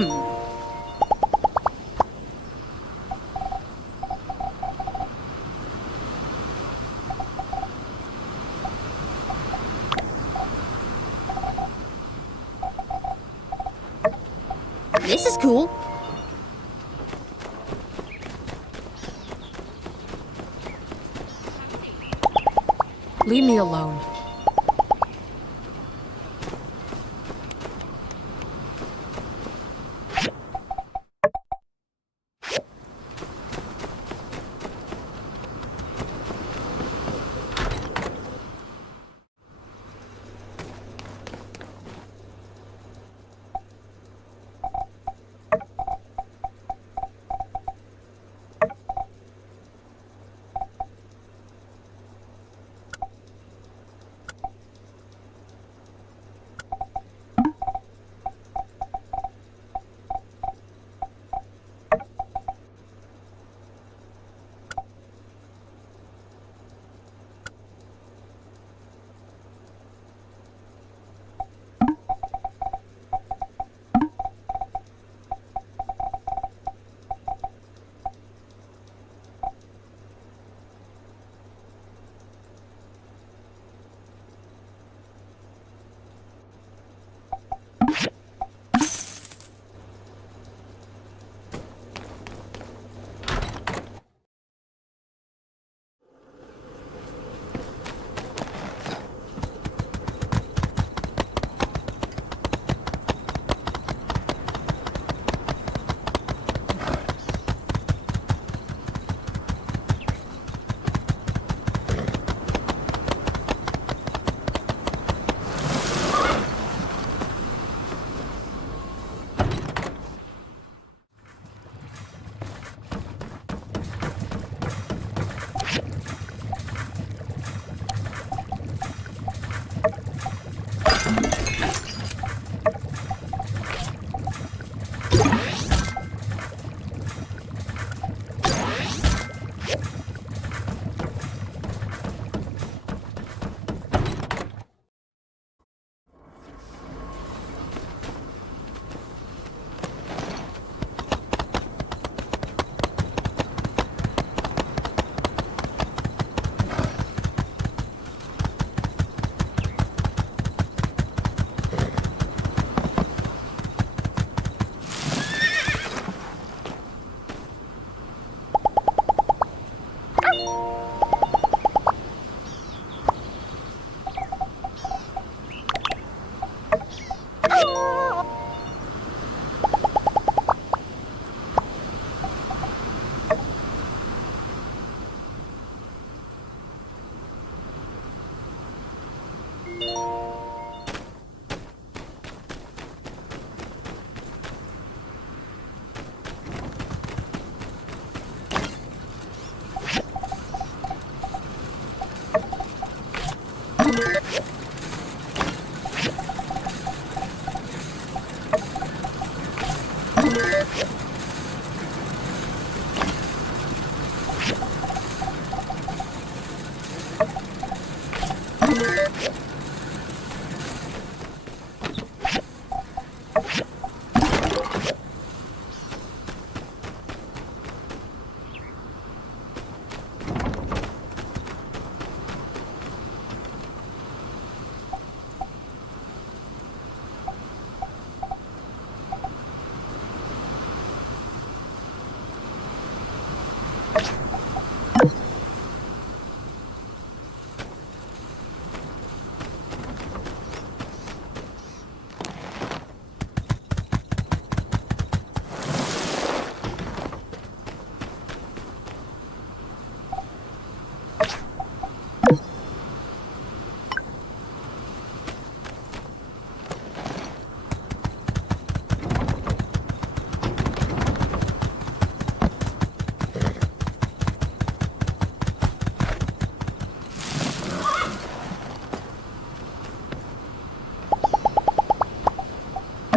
This is cool. Leave me alone.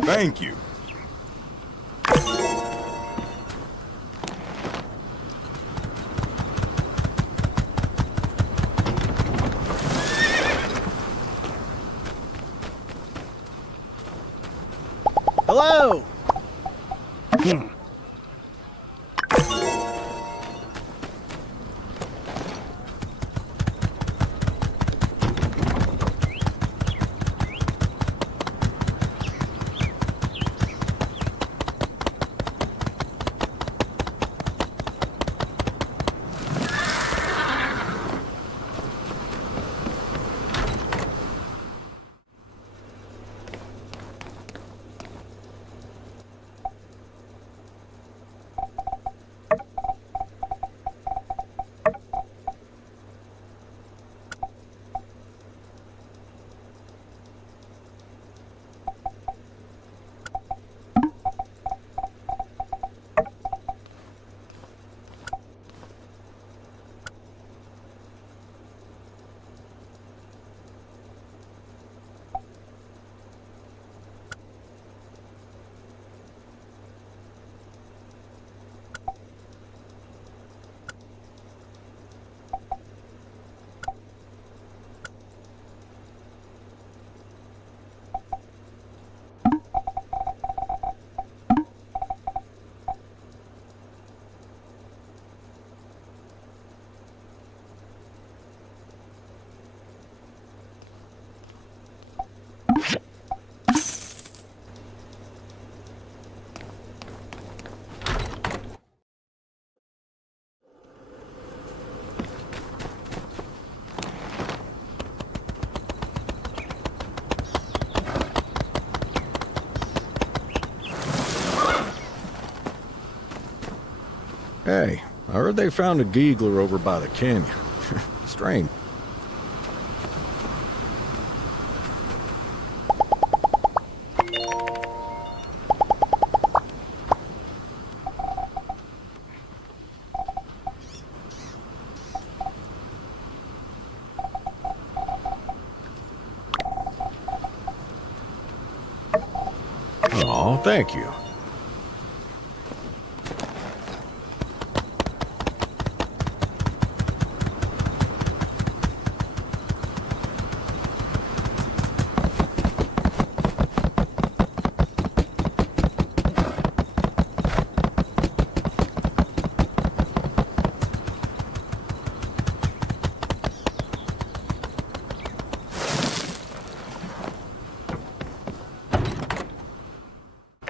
Thank you. Hello! Hey, I heard they found a giggler over by the canyon. Strange. Oh, thank you.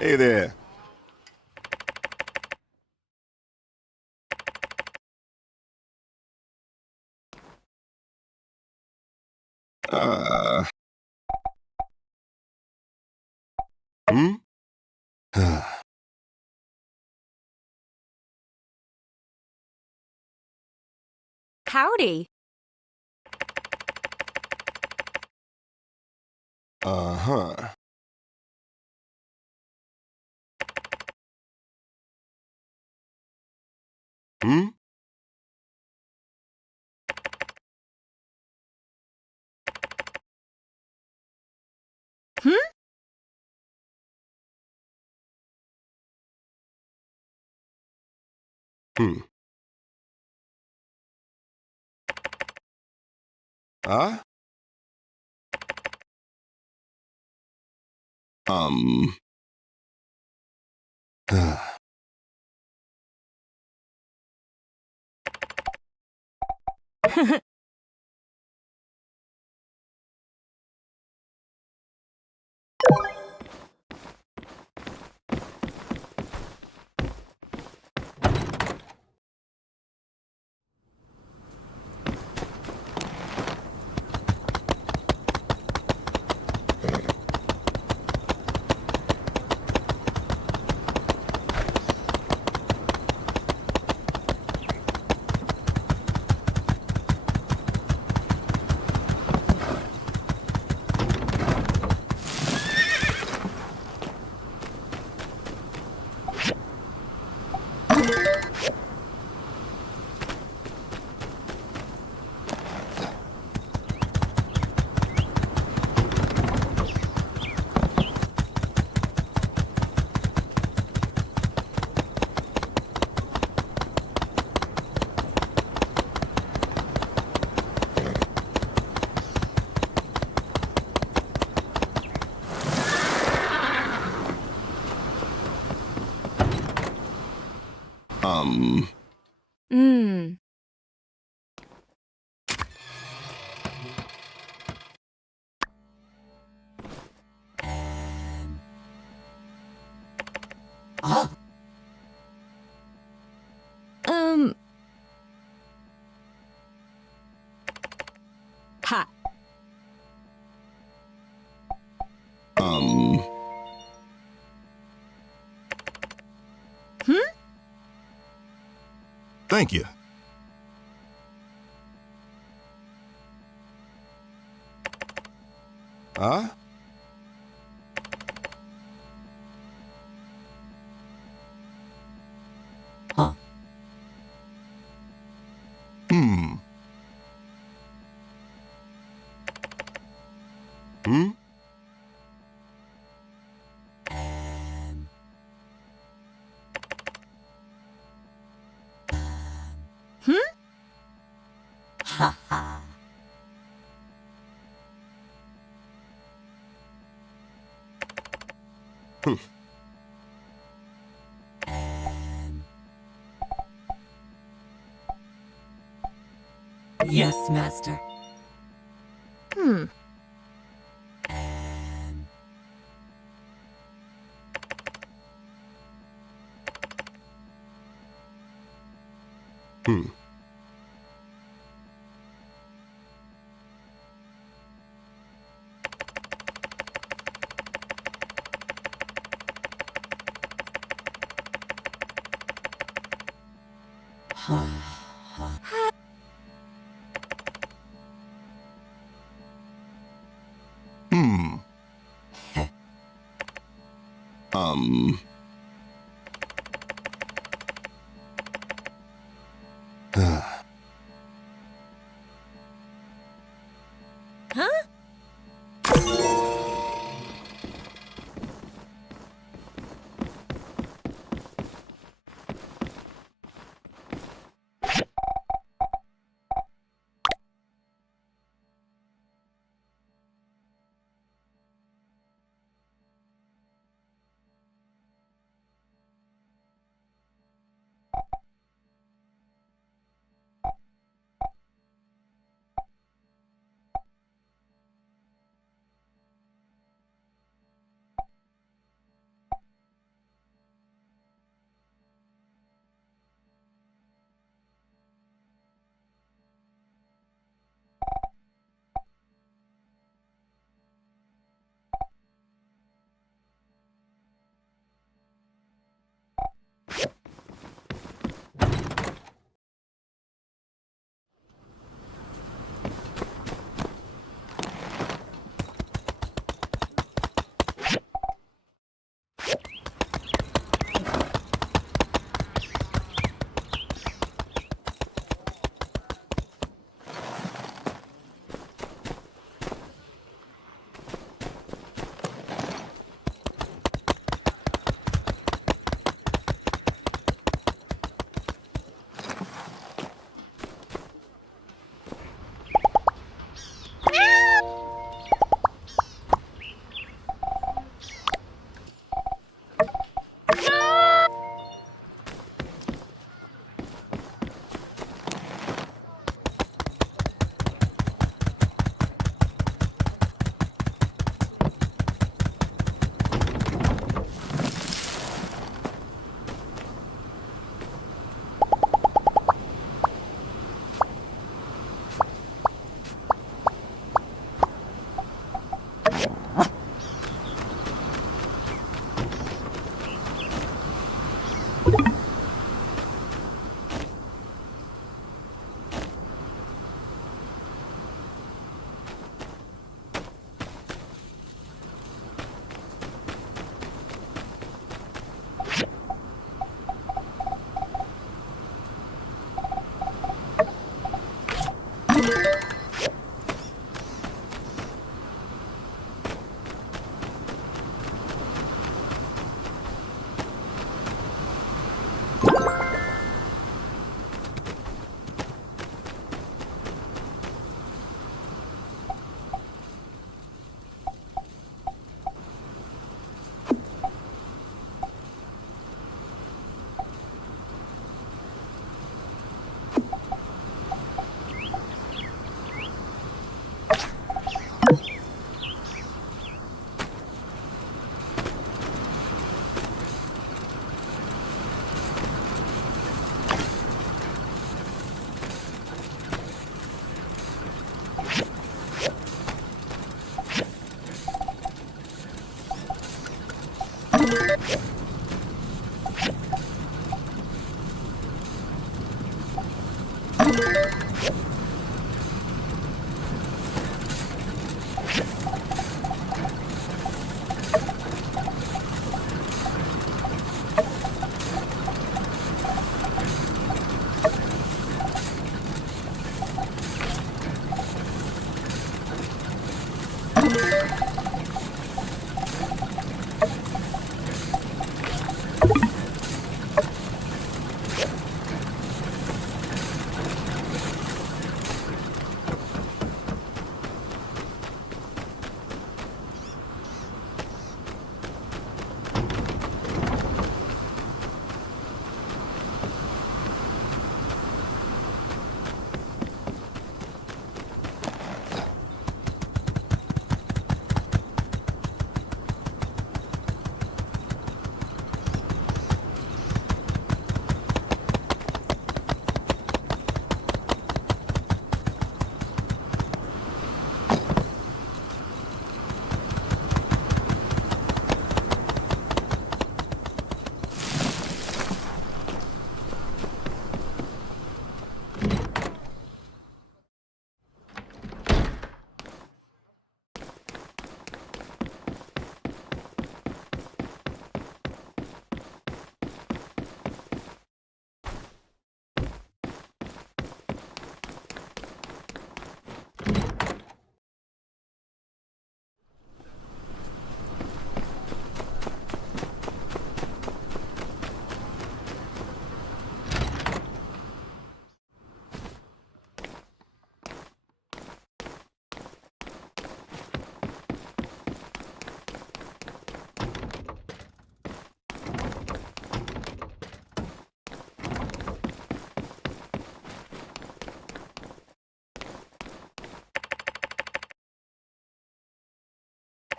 Hey there. Uh. Hmm? Howdy. Uh-huh. Hmm? Hmm? Hmm. Huh? Um. um. Hmm. Um. Ha. Um. Hmm? Thank you. Huh? Hmm. Hmm? Hmm? Hmm. Yes, Master. Hmm. Hmm. Hmm. Um.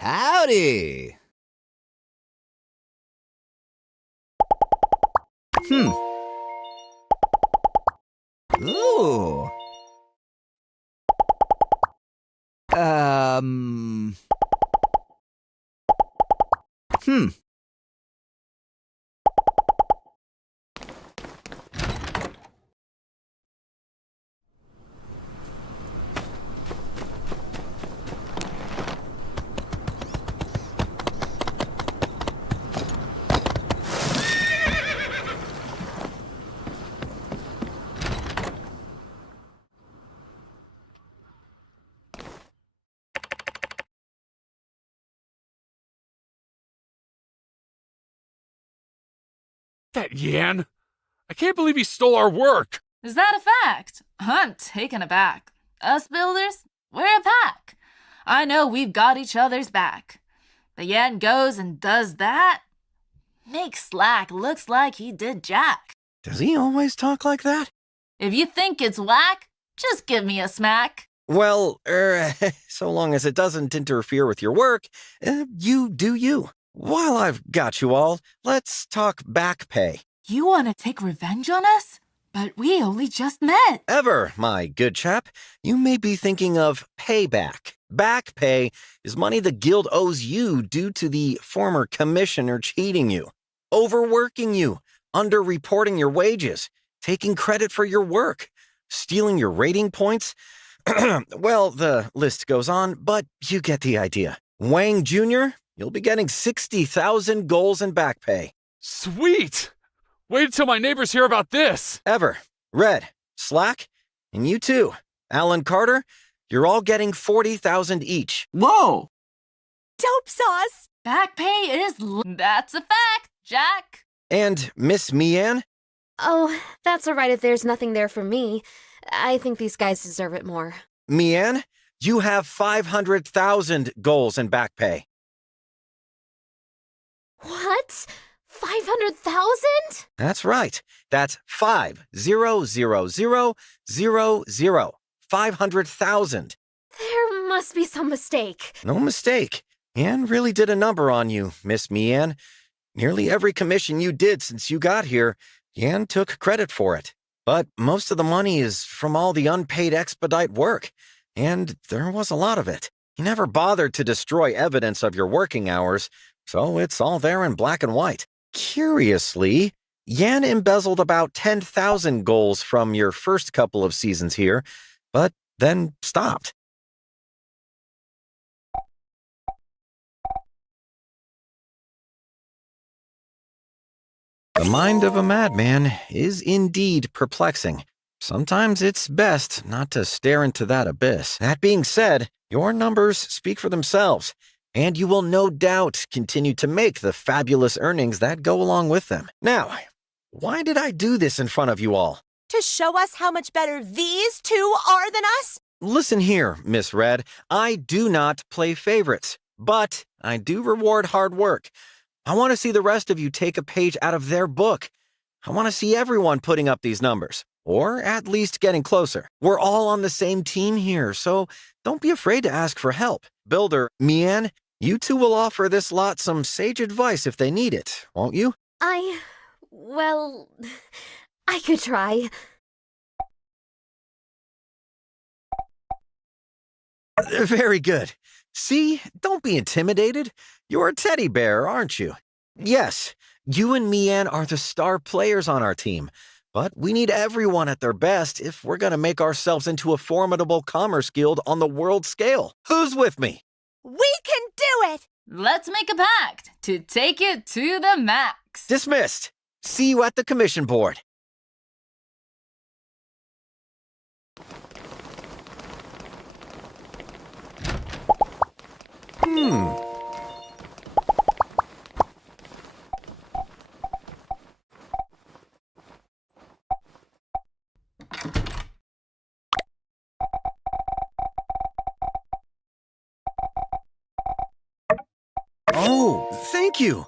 Howdy! Ooh. Um. Hmm. That Yan! I can't believe he stole our work! Is that a fact? I'm taken aback. Us builders, we're a pack. I know we've got each other's back. But Yan goes and does that? Makes Slack looks like he did Jack. Does he always talk like that? If you think it's whack, just give me a smack. Well, so long as it doesn't interfere with your work, you do you. While I've got you all, let's talk back pay. You want to take revenge on us? But we only just met. Ever, my good chap, you may be thinking of payback. Back pay is money the guild owes you due to the former commissioner cheating you, overworking you, underreporting your wages, taking credit for your work, stealing your rating points. Well, the list goes on, but you get the idea. Wang Jr., you'll be getting 60,000 goals in back pay. Sweet! Wait until my neighbors hear about this! Ever, Red, Slack, and you too. Alan Carter, you're all getting 40,000 each. Whoa! Dope sauce! Back pay that's a fact, Jack. And Miss Mian, Oh, that's all right if there's nothing there for me. I think these guys deserve it more. Mian, you have 500,000 goals in back pay. What? 500,000? That's right. That's 5,000,000. 500,000. There must be some mistake. No mistake. Anne really did a number on you, Miss Mian. Nearly every commission you did since you got here, Yan took credit for it. But most of the money is from all the unpaid expedite work, and there was a lot of it. You never bothered to destroy evidence of your working hours, so it's all there in black and white. Curiously, Yan embezzled about 10,000 goals from your first couple of seasons here, but then stopped. The mind of a madman is indeed perplexing. Sometimes it's best not to stare into that abyss. That being said, your numbers speak for themselves, and you will no doubt continue to make the fabulous earnings that go along with them. Now, why did I do this in front of you all? To show us how much better these two are than us? Listen here, Miss Red, I do not play favorites, but I do reward hard work. I want to see the rest of you take a page out of their book. I want to see everyone putting up these numbers, or at least getting closer. We're all on the same team here, so don't be afraid to ask for help. Builder, Mian, you two will offer this lot some sage advice if they need it, won't you? Well, I could try. Very good. See, don't be intimidated. You're a teddy bear, aren't you? Yes, you and Mian are the star players on our team, but we need everyone at their best if we're going to make ourselves into a formidable commerce guild on the world scale. Who's with me? We can do it! Let's make a pact to take it to the max. Dismissed. See you at the commission board. Oh, thank you.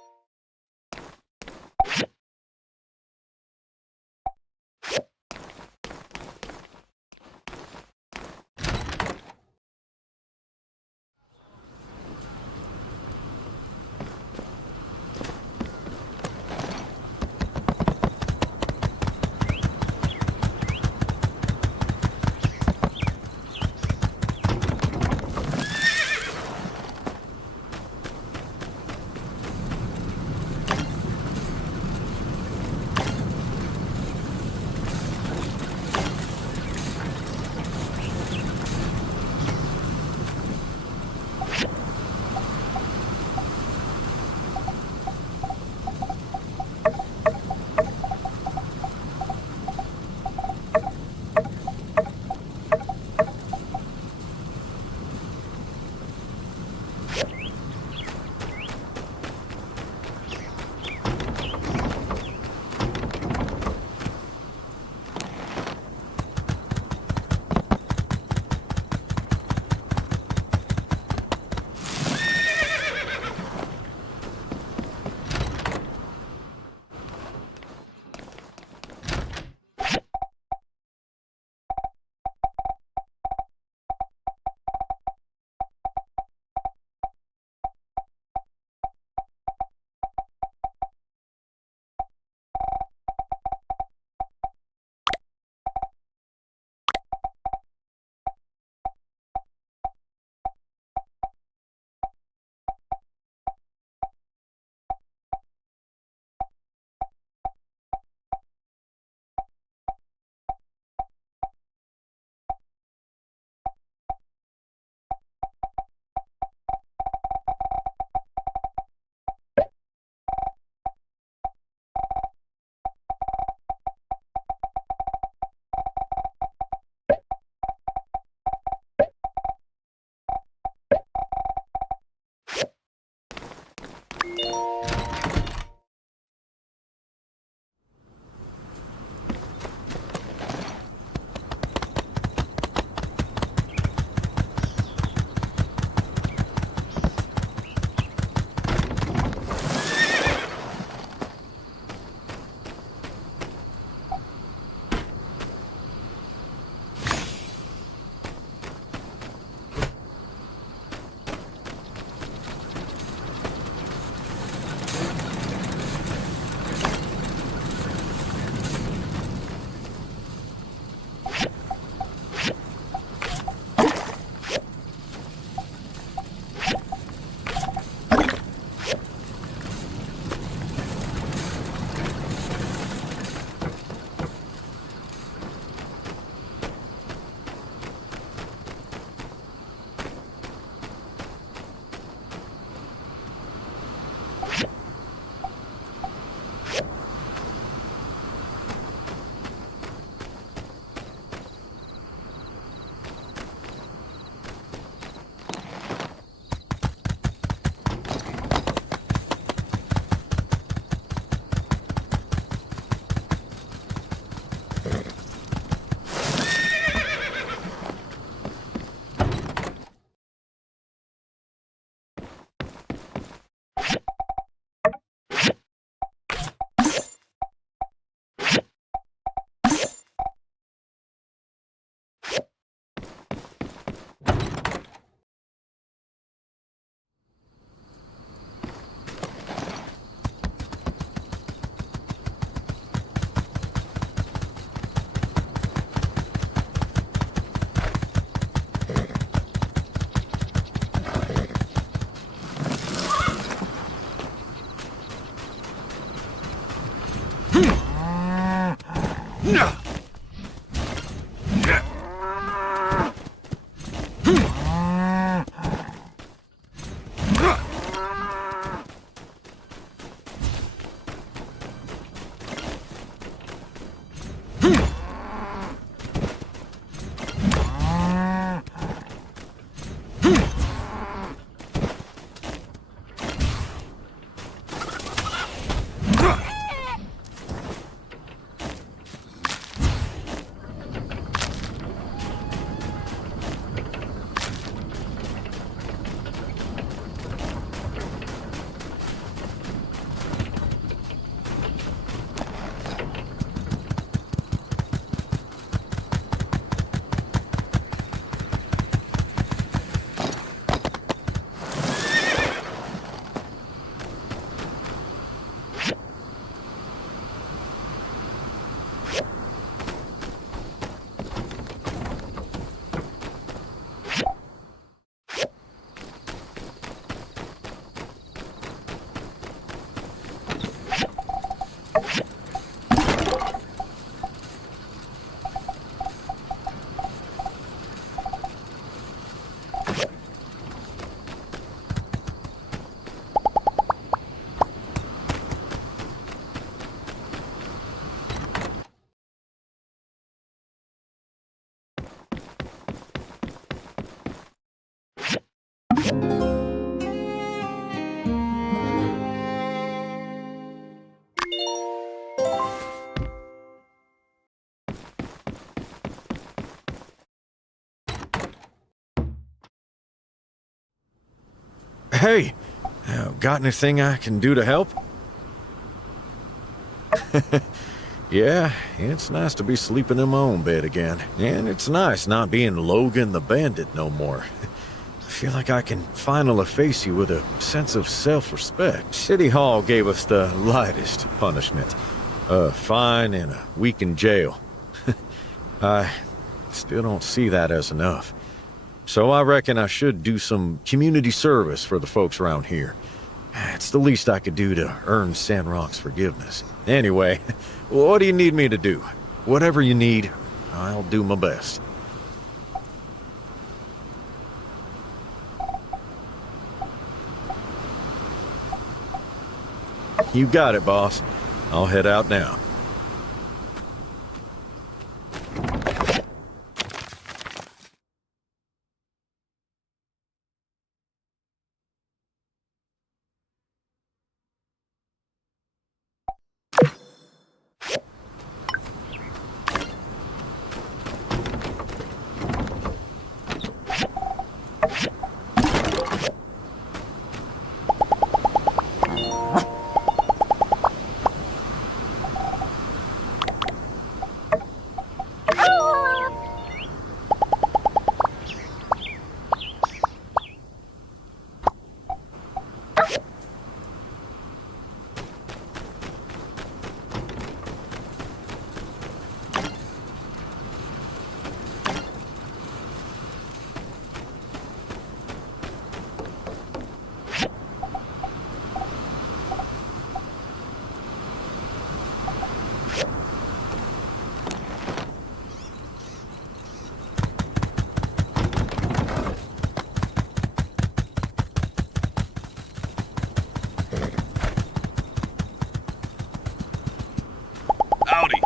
Hey, got anything I can do to help? Yeah, it's nice to be sleeping in my own bed again. And it's nice not being Logan the Bandit no more. I feel like I can finally face you with a sense of self-respect. City Hall gave us the lightest punishment. A fine and a week in jail. I still don't see that as enough. So I reckon I should do some community service for the folks around here. It's the least I could do to earn Sandrock's forgiveness. Anyway, what do you need me to do? Whatever you need, I'll do my best. You got it, boss. I'll head out now. Howdy.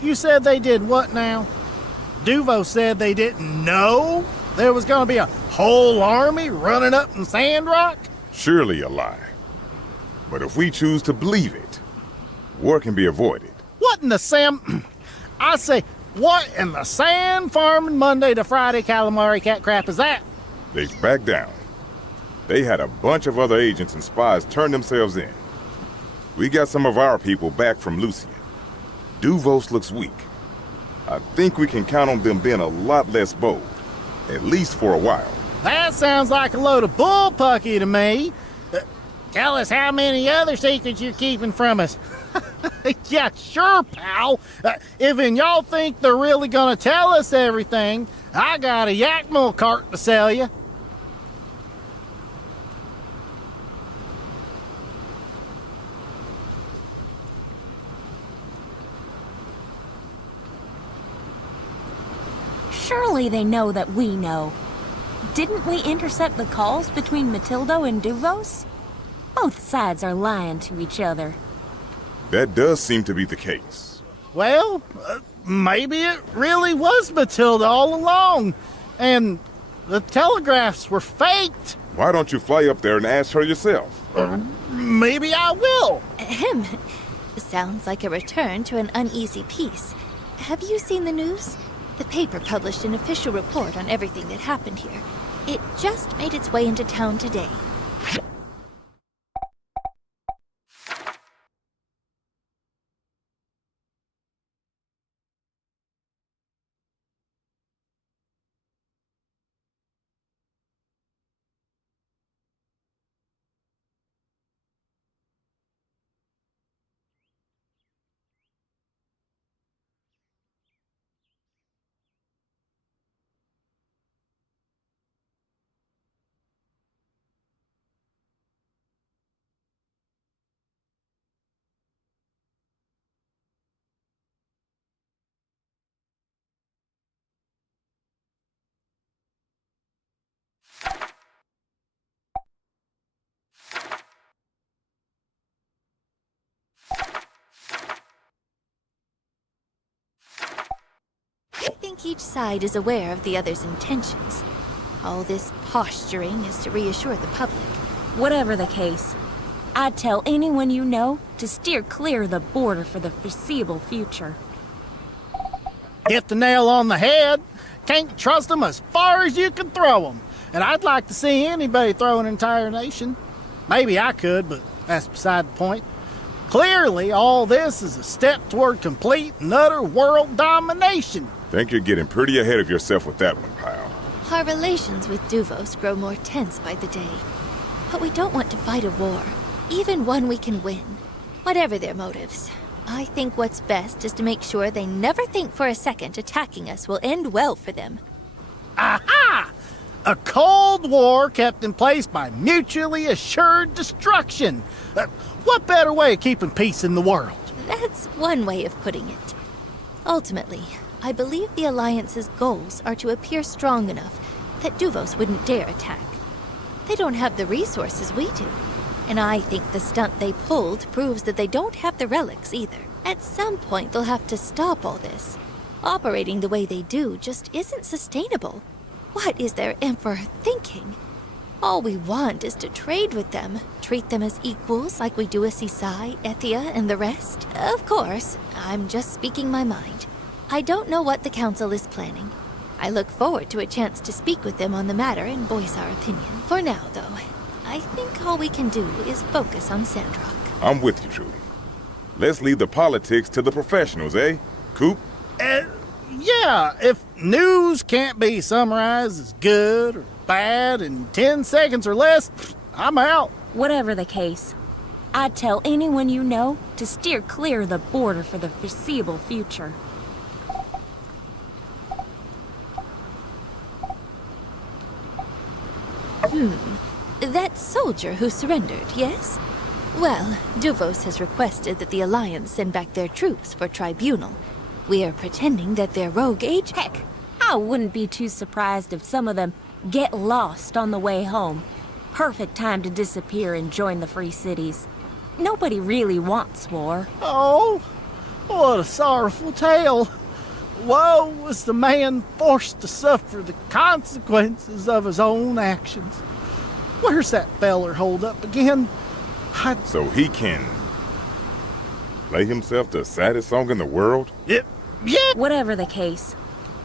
You said they did what now? Duvo said they didn't know there was gonna be a whole army running up in Sandrock? Surely a lie. But if we choose to believe it, war can be avoided. What in the Sam... I say, what in the sand farming Monday to Friday calamari cat crap is that? They've backed down. They had a bunch of other agents and spies turn themselves in. We got some of our people back from Lucian. Duvos looks weak. I think we can count on them being a lot less bold, at least for a while. That sounds like a load of bullpucky to me. Tell us how many other secrets you're keeping from us. Yeah, sure, pal. If y'all think they're really gonna tell us everything, I got a Yakmel cart to sell you. Surely they know that we know. Didn't we intercept the calls between Matildo and Duvos? Both sides are lying to each other. That does seem to be the case. Well, maybe it really was Matilda all along, and the telegraphs were faked. Why don't you fly up there and ask her yourself? Maybe I will. Ahem. Sounds like a return to an uneasy peace. Have you seen the news? The paper published an official report on everything that happened here. It just made its way into town today. I think each side is aware of the other's intentions. All this posturing is to reassure the public. Whatever the case, I'd tell anyone you know to steer clear of the border for the foreseeable future. Hit the nail on the head. Can't trust them as far as you can throw them. And I'd like to see anybody throw an entire nation. Maybe I could, but that's beside the point. Clearly, all this is a step toward complete and utter world domination. Think you're getting pretty ahead of yourself with that one, pal. Our relations with Duvos grow more tense by the day. But we don't want to fight a war, even one we can win. Whatever their motives, I think what's best is to make sure they never think for a second attacking us will end well for them. Aha! A Cold War kept in place by mutually assured destruction. What better way of keeping peace in the world? That's one way of putting it. Ultimately, I believe the Alliance's goals are to appear strong enough that Duvos wouldn't dare attack. They don't have the resources we do, and I think the stunt they pulled proves that they don't have the relics either. At some point, they'll have to stop all this. Operating the way they do just isn't sustainable. What is their Emperor thinking? All we want is to trade with them, treat them as equals like we do with Sisai, Ethia, and the rest. Of course, I'm just speaking my mind. I don't know what the Council is planning. I look forward to a chance to speak with them on the matter and voice our opinion. For now, though, I think all we can do is focus on Sandrock. I'm with you, Trudy. Let's leave the politics to the professionals, eh? Coop? Yeah, if news can't be summarized as good or bad in 10 seconds or less, I'm out. Whatever the case, I'd tell anyone you know to steer clear of the border for the foreseeable future. That soldier who surrendered, yes? Well, Duvos has requested that the Alliance send back their troops for tribunal. We are pretending that they're rogue agents. Heck, I wouldn't be too surprised if some of them get lost on the way home. Perfect time to disappear and join the free cities. Nobody really wants war. Oh, What a sorrowful tale. Woe was the man forced to suffer the consequences of his own actions. Where's that feller holed up again? So he can play himself the saddest song in the world? Yeah. Whatever the case,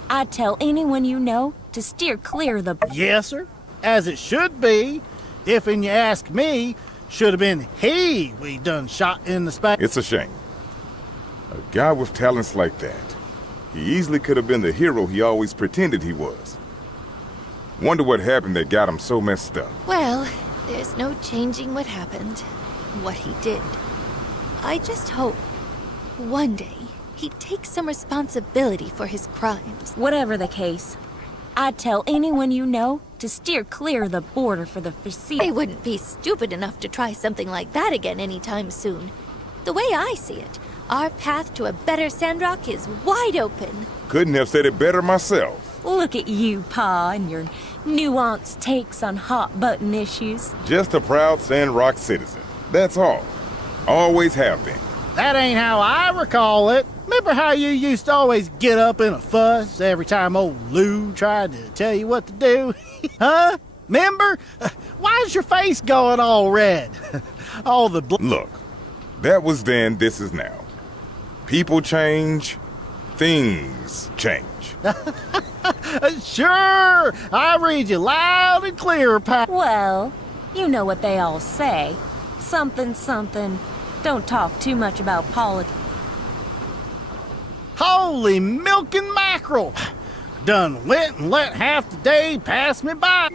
I'd tell anyone you know to steer clear of the... Yes, sir. As it should be. If, and you ask me, should have been he we done shot in the spine. It's a shame. A guy with talents like that. He easily could have been the hero he always pretended he was. Wonder what happened that got him so messed up. Well, there's no changing what happened, what he did. I just hope one day he takes some responsibility for his crimes. Whatever the case, I'd tell anyone you know to steer clear of the border for the foreseeable... They wouldn't be stupid enough to try something like that again anytime soon. The way I see it, our path to a better Sandrock is wide open. Couldn't have said it better myself. Look at you, Pa, and your nuanced takes on hot-button issues. Just a proud Sandrock citizen. That's all. Always have been. That ain't how I recall it. Remember how you used to always get up in a fuss every time old Lou tried to tell you what to do? Huh? Remember? Why's your face going all red? All the Look, that was then, this is now. People change, things change. Sure! I read you loud and clear, pal. Well, you know what they all say. Something, something. Don't talk too much about politics. Holy milk and mackerel! Done went and let half the day pass me by.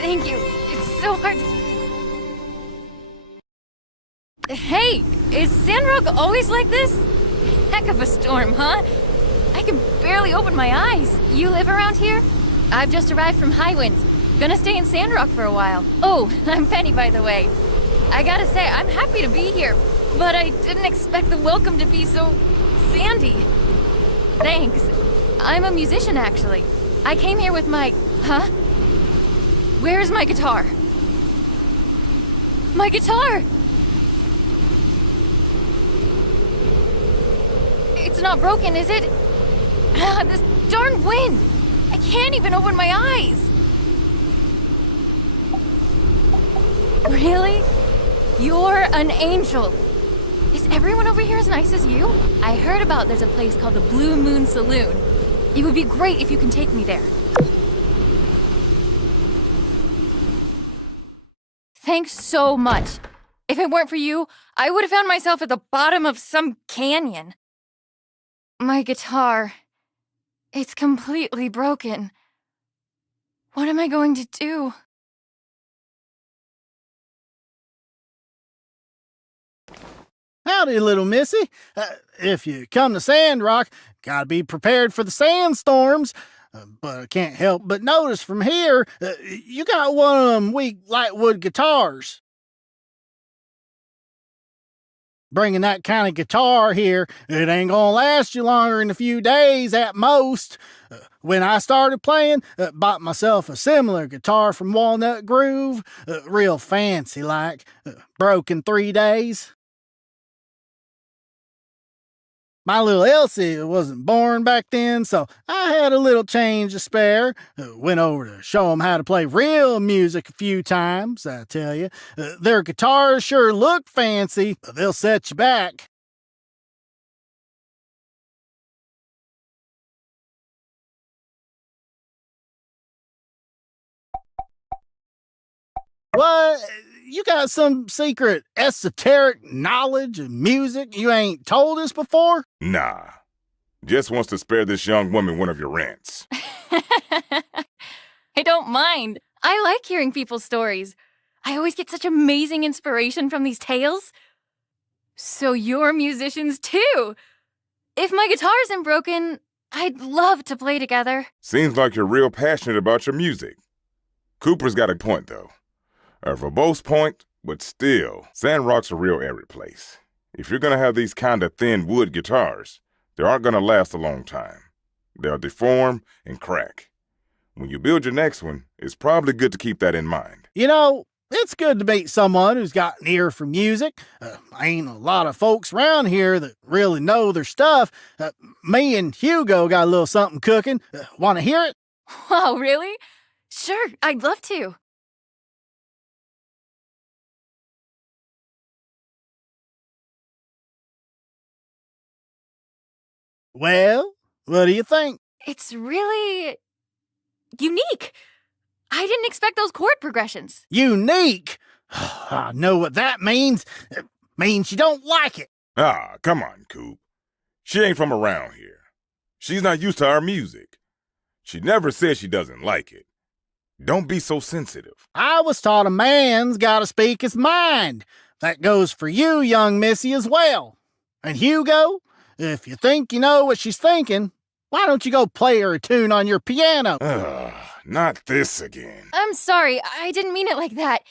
Thank you. It's so hard. Hey, is Sandrock always like this? Heck of a storm, huh? I can barely open my eyes. You live around here? I've just arrived from Highwind. Gonna stay in Sandrock for a while. Oh, I'm Penny, by the way. I gotta say, I'm happy to be here, but I didn't expect the welcome to be so sandy. Thanks. I'm a musician, actually. I came here with my... Huh? Where's my guitar? My guitar! It's not broken, is it? This darn wind! I can't even open my eyes! Really? You're an angel! Is everyone over here as nice as you? I heard about there's a place called the Blue Moon Saloon. It would be great if you can take me there. Thanks so much. If it weren't for you, I would have found myself at the bottom of some canyon. My guitar. It's completely broken. What am I going to do? Howdy, little missy. If you come to Sandrock, gotta be prepared for the sandstorms. But I can't help but notice from here, you got one of them weak lightwood guitars. Bringing that kind of guitar here, it ain't gonna last you longer than a few days at most. When I started playing, bought myself a similar guitar from Walnut Groove, real fancy like, broke in 3 days. My little Elsie wasn't born back then, so I had a little change to spare. Went over to show 'em how to play real music a few times, I tell you. Their guitars sure look fancy, but they'll set you back. What? You got some secret esoteric knowledge of music you ain't told us before? Nah. Just wants to spare this young woman one of your rants. I don't mind. I like hearing people's stories. I always get such amazing inspiration from these tales. So you're musicians too. If my guitar isn't broken, I'd love to play together. Seems like you're real passionate about your music. Cooper's got a point, though. A verbose point, but still, Sandrock's a real arid place. If you're gonna have these kinda thin wood guitars, they aren't gonna last a long time. They'll deform and crack. When you build your next one, it's probably good to keep that in mind. You know, it's good to meet someone who's got an ear for music. Ain't a lot of folks around here that really know their stuff. Me and Hugo got a little something cooking. Want to hear it? Wow, really? Sure, I'd love to. Well, what do you think? It's really unique. I didn't expect those chord progressions. Unique? I know what that means. It means you don't like it. Ah, come on, Coop. She ain't from around here. She's not used to our music. She never said she doesn't like it. Don't be so sensitive. I was taught a man's gotta speak his mind. That goes for you, young missy, as well. And Hugo, if you think you know what she's thinking, why don't you go play her a tune on your piano? Not this again. I'm sorry, I didn't mean it like that.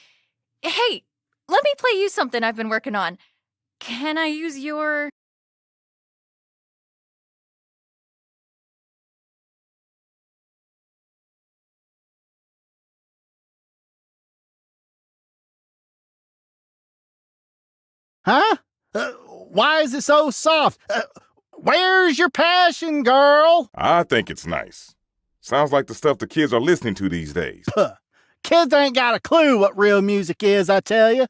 Hey, let me play you something I've been working on. Can I use your... Huh? Why is it so soft? Where's your passion, girl? I think it's nice. Sounds like the stuff the kids are listening to these days. Puh. Kids ain't got a clue what real music is, I tell you.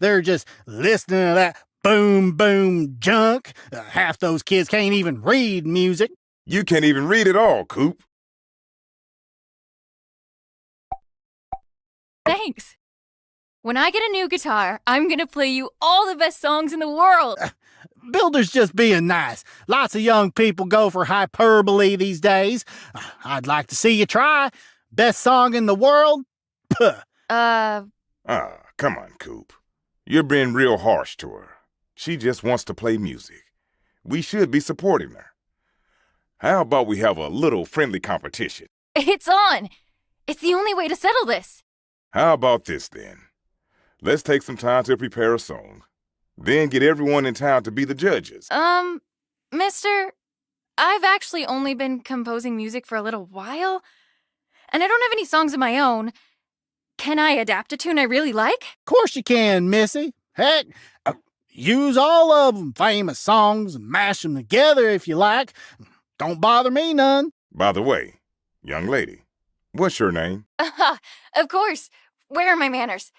They're just listening to that boom, boom junk. Half those kids can't even read music. You can't even read it all, Coop. Thanks. When I get a new guitar, I'm gonna play you all the best songs in the world. Builder's just being nice. Lots of young people go for hyperbole these days. I'd like to see you try. Best song in the world? Puh. Come on, Coop. You're being real harsh to her. She just wants to play music. We should be supporting her. How about we have a little friendly competition? It's on. It's the only way to settle this. How about this, then? Let's take some time to prepare a song. Then get everyone in town to be the judges. Mister, I've actually only been composing music for a little while, and I don't have any songs of my own. Can I adapt a tune I really like? Of course you can, Missy. Heck, use all of them. Famous songs and mash them together if you like. Don't bother me none. By the way, young lady, what's your name? Of course. Where are my manners?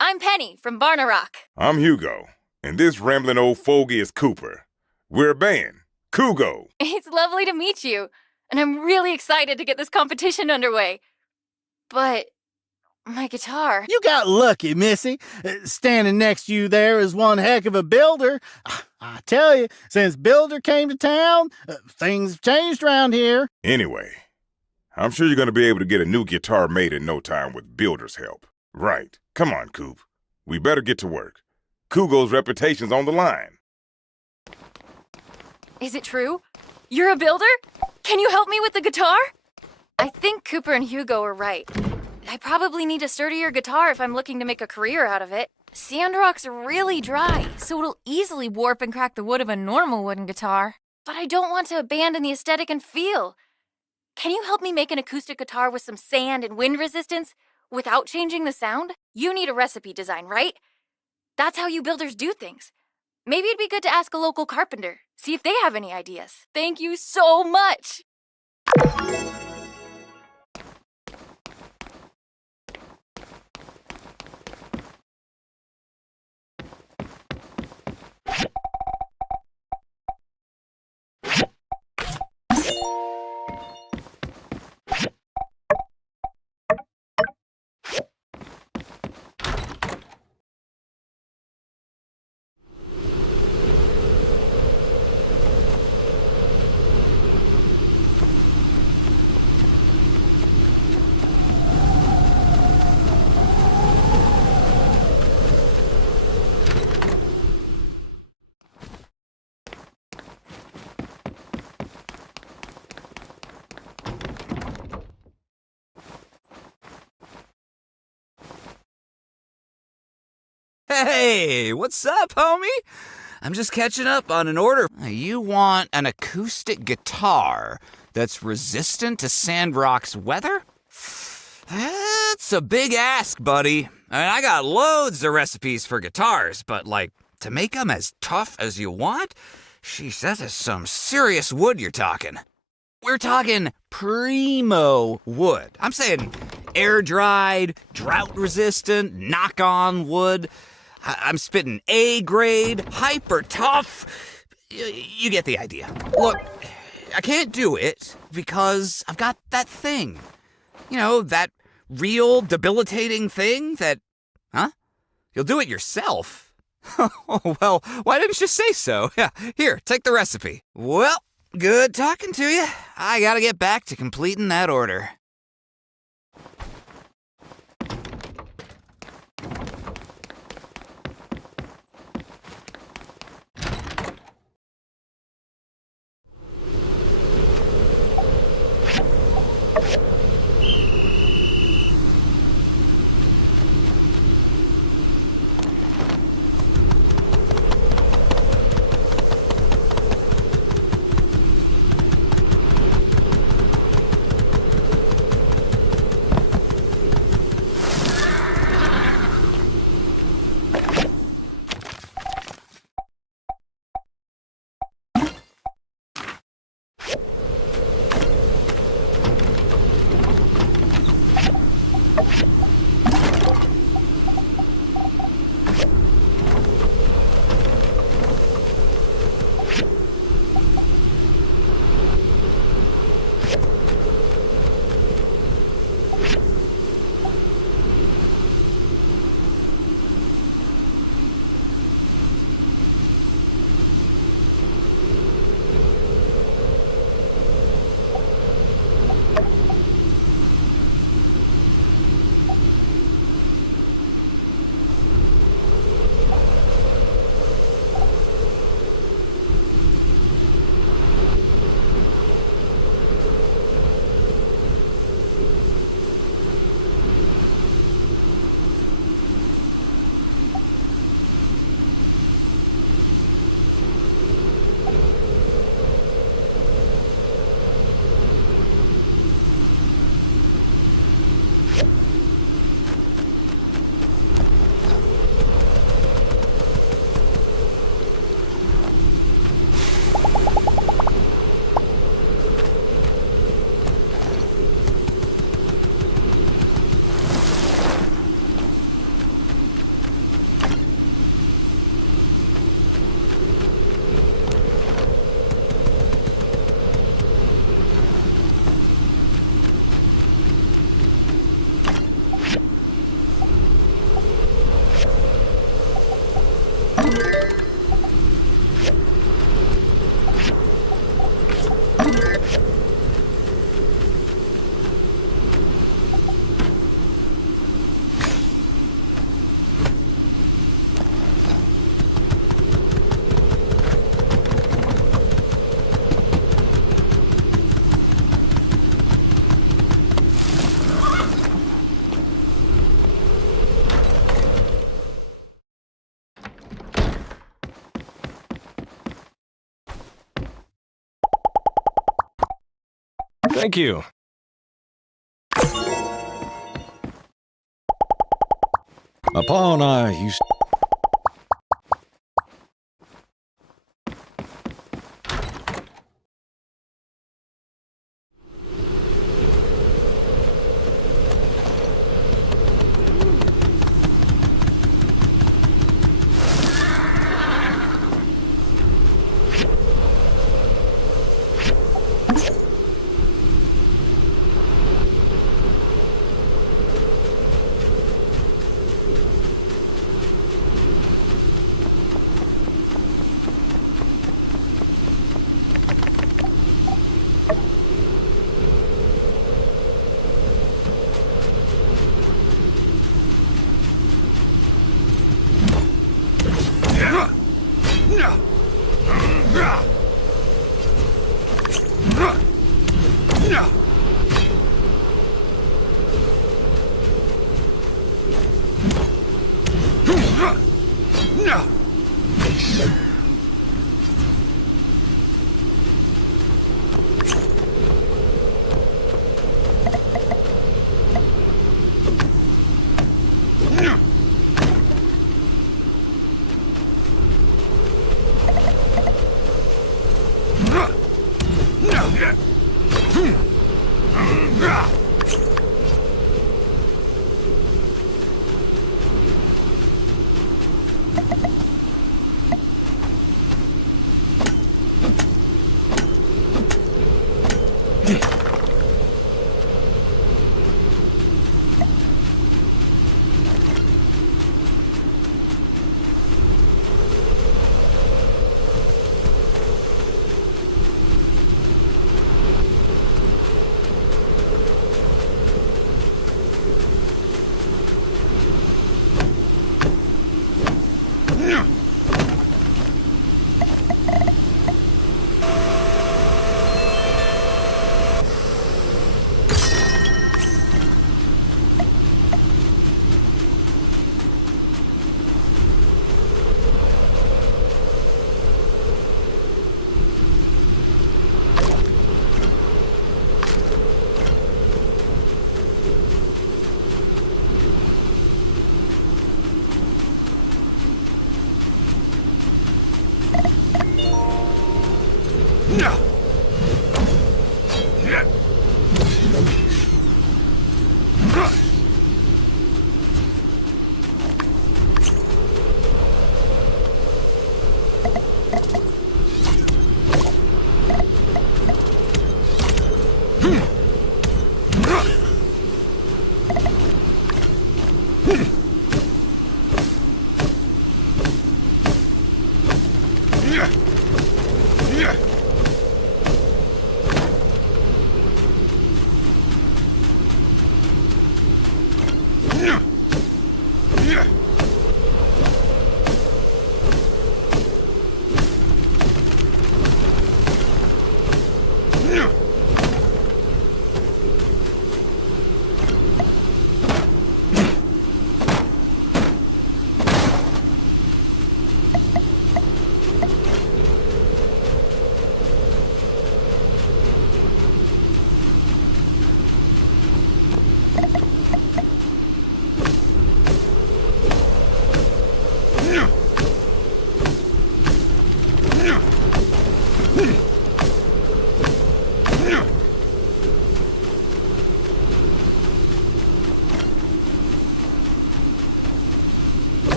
I'm Penny from Barnarock. I'm Hugo, and this rambling old fogey is Cooper. We're a band, Kugo. It's lovely to meet you, and I'm really excited to get this competition underway. But my guitar... You got lucky, Missy. Standing next to you there is one heck of a builder. I tell you, since Builder came to town, things have changed around here. Anyway, I'm sure you're going to be able to get a new guitar made in no time with Builder's help. Right. Come on, Coop. We better get to work. Kugo's reputation's on the line. Is it true? You're a builder? Can you help me with the guitar? I think Cooper and Hugo are right. I probably need a sturdier guitar if I'm looking to make a career out of it. Sandrock's really dry, so it'll easily warp and crack the wood of a normal wooden guitar. But I don't want to abandon the aesthetic and feel. Can you help me make an acoustic guitar with some sand and wind resistance without changing the sound? You need a recipe design, right? That's how you builders do things. Maybe it'd be good to ask a local carpenter, see if they have any ideas. Thank you so much! Hey, what's up, homie? I'm just catching up on an order. You want an acoustic guitar that's resistant to Sandrock's weather? That's a big ask, buddy. I got loads of recipes for guitars, but, to make them as tough as you want? Sheesh, that is some serious wood you're talking. We're talking primo wood. I'm saying air-dried, drought-resistant, knock-on wood. I'm spitting A-grade, hyper-tough. You get the idea. Look, I can't do it because I've got that thing. You know, that real debilitating thing that... Huh? You'll do it yourself? Oh, well, why didn't you say so? Yeah, here, take the recipe. Well, good talking to you. I gotta get back to completing that order. Thank you. My pa and I used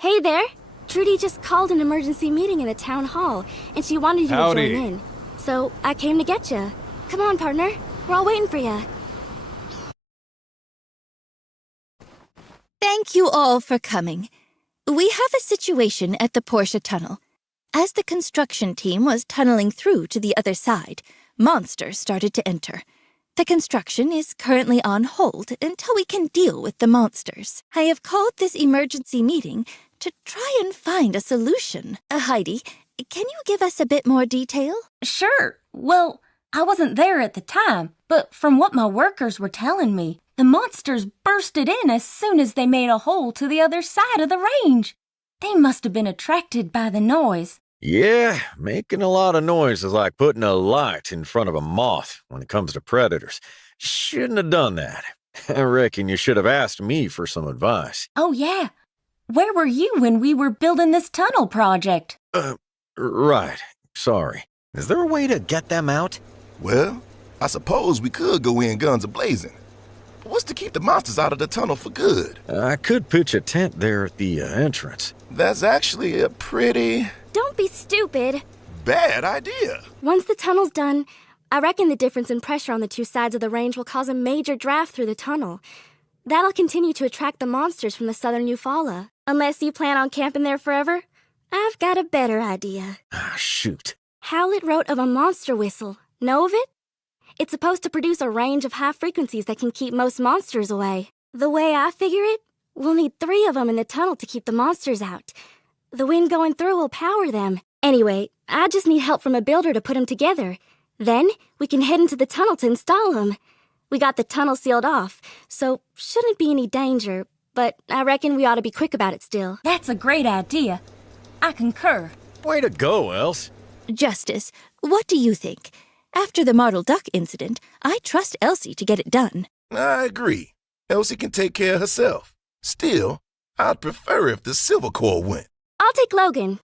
Hey there. Trudy just called an emergency meeting in the town hall, and she wanted you Howdy. to join in. So I came to get you. Come on, partner. We're all waiting for you. Thank you all for coming. We have a situation at the Portia Tunnel. As the construction team was tunneling through to the other side, monsters started to enter. The construction is currently on hold until we can deal with the monsters. I have called this emergency meeting to try and find a solution. Heidi, can you give us a bit more detail? Sure. Well, I wasn't there at the time, but from what my workers were telling me, the monsters bursted in as soon as they made a hole to the other side of the range. They must have been attracted by the noise. Yeah, making a lot of noise is like putting a light in front of a moth when it comes to predators. Shouldn't have done that. I reckon you should have asked me for some advice. Oh, yeah. Where were you when we were building this tunnel project? Right. Sorry. Is there a way to get them out? Well, I suppose we could go in guns a-blazing. But what's to keep the monsters out of the tunnel for good? I could pitch a tent there at the entrance. That's actually a pretty Don't be stupid. bad idea. Once the tunnel's done, I reckon the difference in pressure on the two sides of the range will cause a major draft through the tunnel. That'll continue to attract the monsters from the southern Eufaula. Unless you plan on camping there forever, I've got a better idea. Ah, shoot. Howlett wrote of a monster whistle. Know of it? It's supposed to produce a range of high frequencies that can keep most monsters away. The way I figure it, we'll need 3 of them in the tunnel to keep the monsters out. The wind going through will power them. Anyway, I just need help from a builder to put them together. Then, we can head into the tunnel to install them. We got the tunnel sealed off, so shouldn't be any danger, but I reckon we ought to be quick about it still. That's a great idea. I concur. Way to go, Else. Justice, what do you think? After the Martle Duck incident, I trust Elsie to get it done. I agree. Elsie can take care of herself. Still, I'd prefer if the Silver Corps went. I'll take Logan.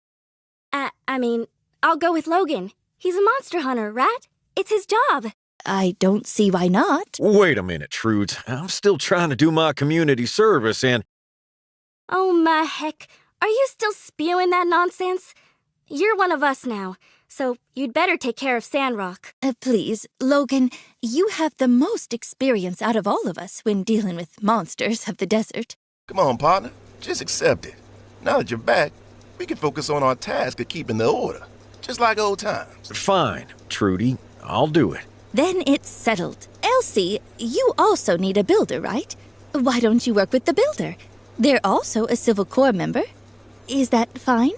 I'll go with Logan. He's a monster hunter, right? It's his job. I don't see why not. Wait a minute, Trudes. I'm still trying to do my community service and... Oh my heck, are you still spewing that nonsense? You're one of us now, so you'd better take care of Sandrock. Please, Logan, you have the most experience out of all of us when dealing with monsters of the desert. Come on, partner. Just accept it. Now that you're back, we can focus on our task of keeping the order. Just like old times. Fine, Trudy. I'll do it. Then it's settled. Elsie, you also need a builder, right? Why don't you work with the builder? They're also a Civil Corps member. Is that fine?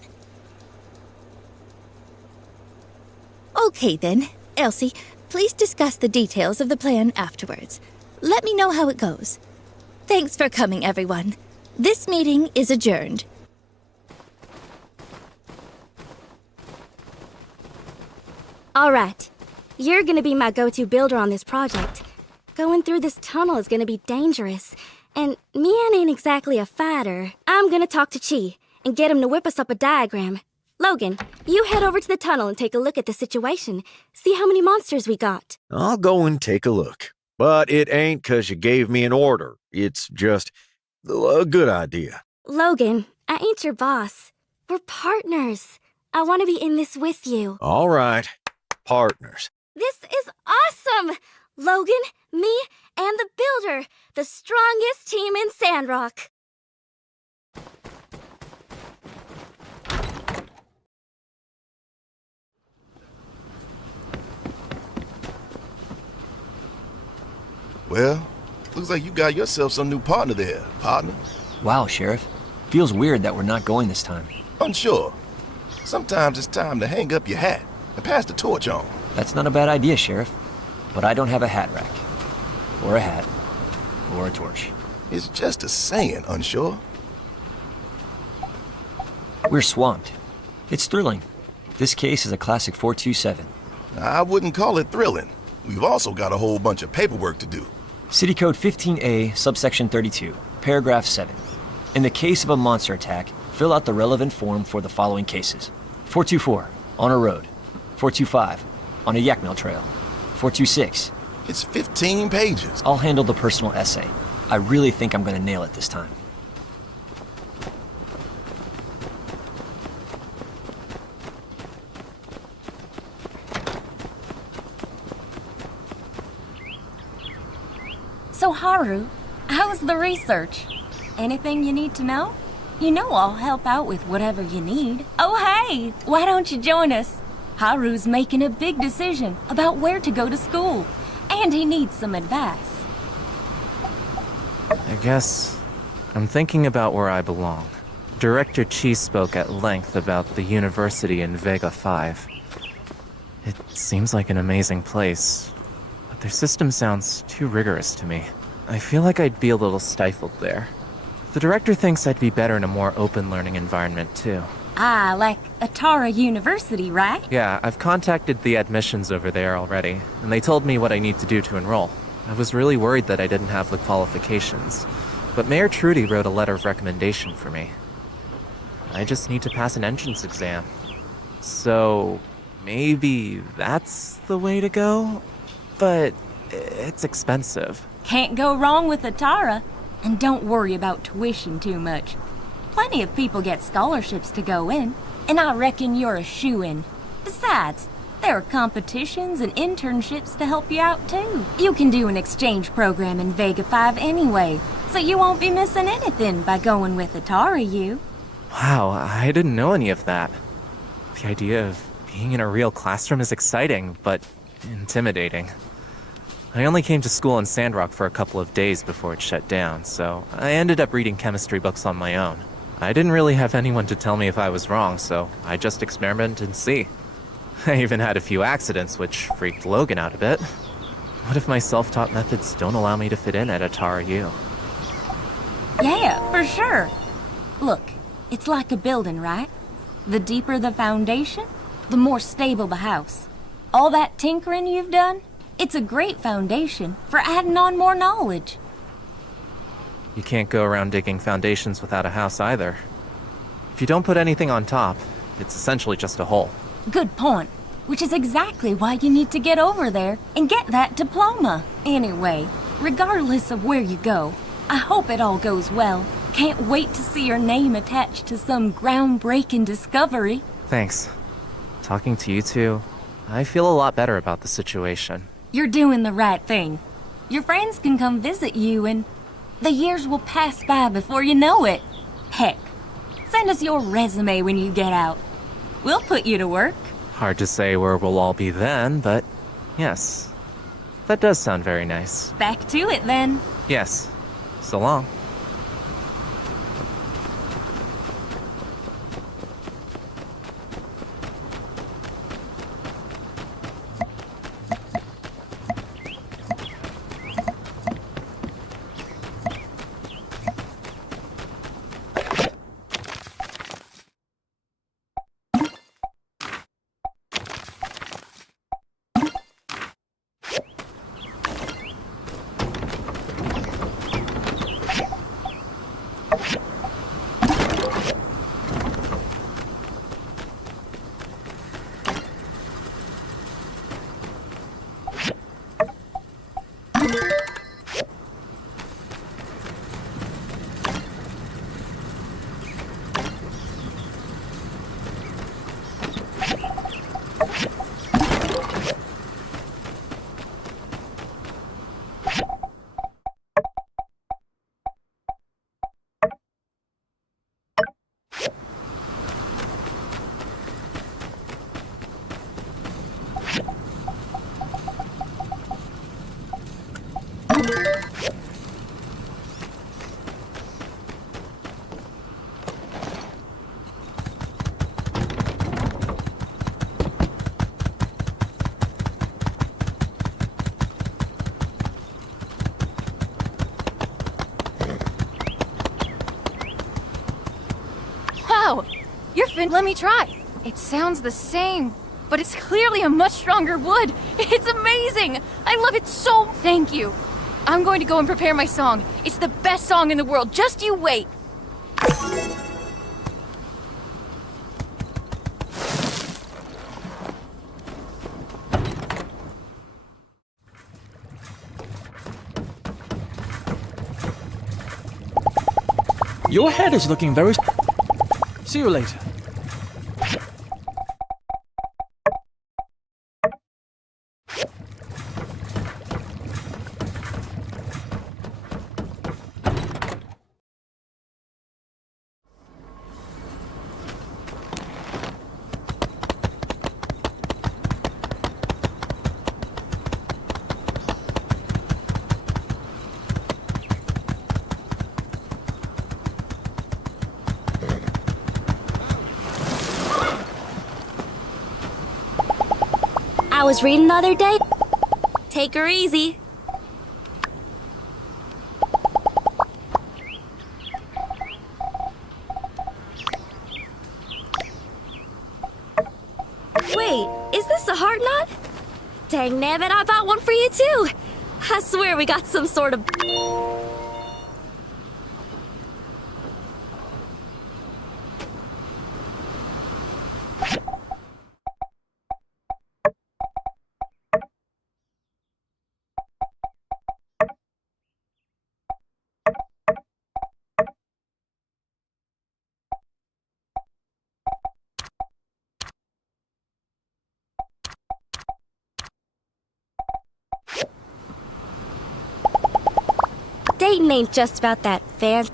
Okay then. Elsie, please discuss the details of the plan afterwards. Let me know how it goes. Thanks for coming, everyone. This meeting is adjourned. All right. You're gonna be my go-to builder on this project. Going through this tunnel is gonna be dangerous. And Mian ain't exactly a fighter. I'm gonna talk to Chi and get him to whip us up a diagram. Logan, you head over to the tunnel and take a look at the situation. See how many monsters we got. I'll go and take a look. But it ain't 'cause you gave me an order. It's just a good idea. Logan, I ain't your boss. We're partners. I want to be in this with you. All right. Partners. This is awesome! Logan, me, and the builder. The strongest team in Sandrock. Well, looks like you got yourself some new partner there, partner. Wow, Sheriff. Feels weird that we're not going this time. Unsure. Sometimes it's time to hang up your hat and pass the torch on. That's not a bad idea, Sheriff. But I don't have a hat rack. Or a hat. Or a torch. It's just a saying, Unsure. We're swamped. It's thrilling. This case is a classic 427. I wouldn't call it thrilling. We've also got a whole bunch of paperwork to do. City Code 15A, subsection 32, paragraph 7. In the case of a monster attack, fill out the relevant form for the following cases. 424, on a road. 425, on a yak mill trail. 426. It's 15 pages. I'll handle the personal essay. I really think I'm gonna nail it this time. Haru, how's the research? Anything you need to know? You know I'll help out with whatever you need. Oh, hey, why don't you join us? Haru's making a big decision about where to go to school, and he needs some advice. I guess I'm thinking about where I belong. Director Chi spoke at length about the university in Vega 5. It seems like an amazing place, but their system sounds too rigorous to me. I feel like I'd be a little stifled there. The director thinks I'd be better in a more open learning environment too. Ah, like Atara University, right? Yeah, I've contacted the admissions over there already, and they told me what I need to do to enroll. I was really worried that I didn't have the qualifications, but Mayor Trudy wrote a letter of recommendation for me. I just need to pass an entrance exam. So, maybe that's the way to go? But it's expensive. Can't go wrong with Atara. And don't worry about tuition too much. Plenty of people get scholarships to go in, and I reckon you're a shoo-in. Besides, there are competitions and internships to help you out too. You can do an exchange program in Vega 5 anyway, so you won't be missing anything by going with Atara U. Wow, I didn't know any of that. The idea of being in a real classroom is exciting, but intimidating. I only came to school in Sandrock for a couple of days before it shut down, so I ended up reading chemistry books on my own. I didn't really have anyone to tell me if I was wrong, so I just experiment and see. I even had a few accidents, which freaked Logan out a bit. What if my self-taught methods don't allow me to fit in at Atara U? Yeah, for sure. Look, it's like a building, right? The deeper the foundation, the more stable the house. All that tinkering you've done, it's a great foundation for adding on more knowledge. You can't go around digging foundations without a house either. If you don't put anything on top, it's essentially just a hole. Good point, which is exactly why you need to get over there and get that diploma. Anyway, regardless of where you go, I hope it all goes well. Can't wait to see your name attached to some groundbreaking discovery. Thanks. Talking to you two, I feel a lot better about the situation. You're doing the right thing. Your friends can come visit you and the years will pass by before you know it. Heck, send us your resume when you get out. We'll put you to work. Hard to say where we'll all be then, but yes. That does sound very nice. Back to it then. Yes. So long. Let me try. It sounds the same, but it's clearly a much stronger wood. It's amazing. I love it so. Thank you. I'm going to go and prepare my song. It's the best song in the world. Just you wait. Your head is looking very... See you later. was reading the other day. Take her easy. Wait, is this a heart knot? Dang nabbit, I bought one for you too. I swear we got some sort of... Dating ain't just about that fan.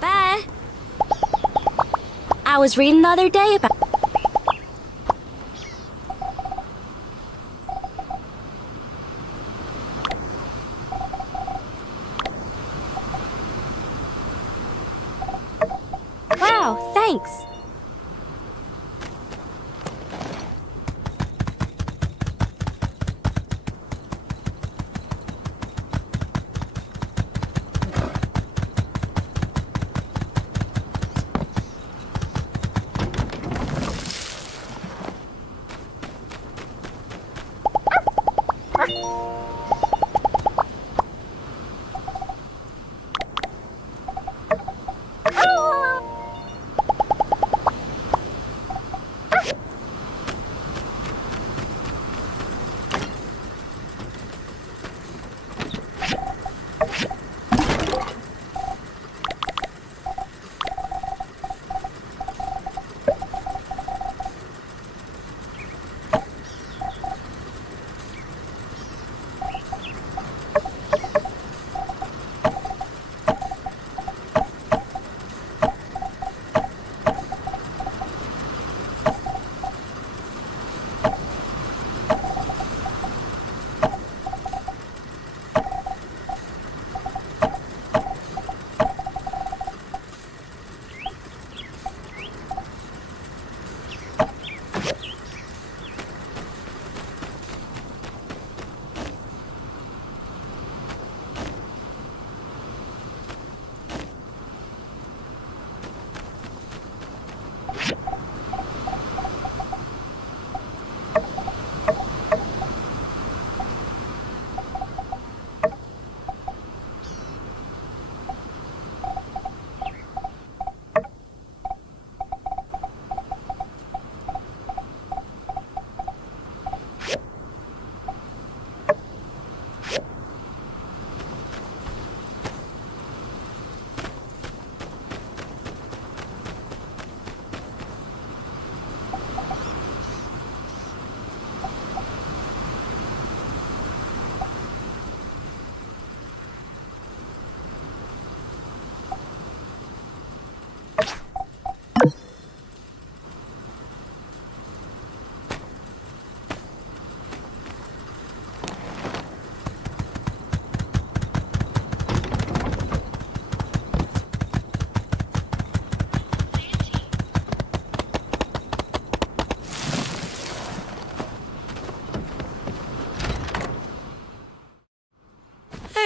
Bye. I was reading the other day about... Wow, thanks.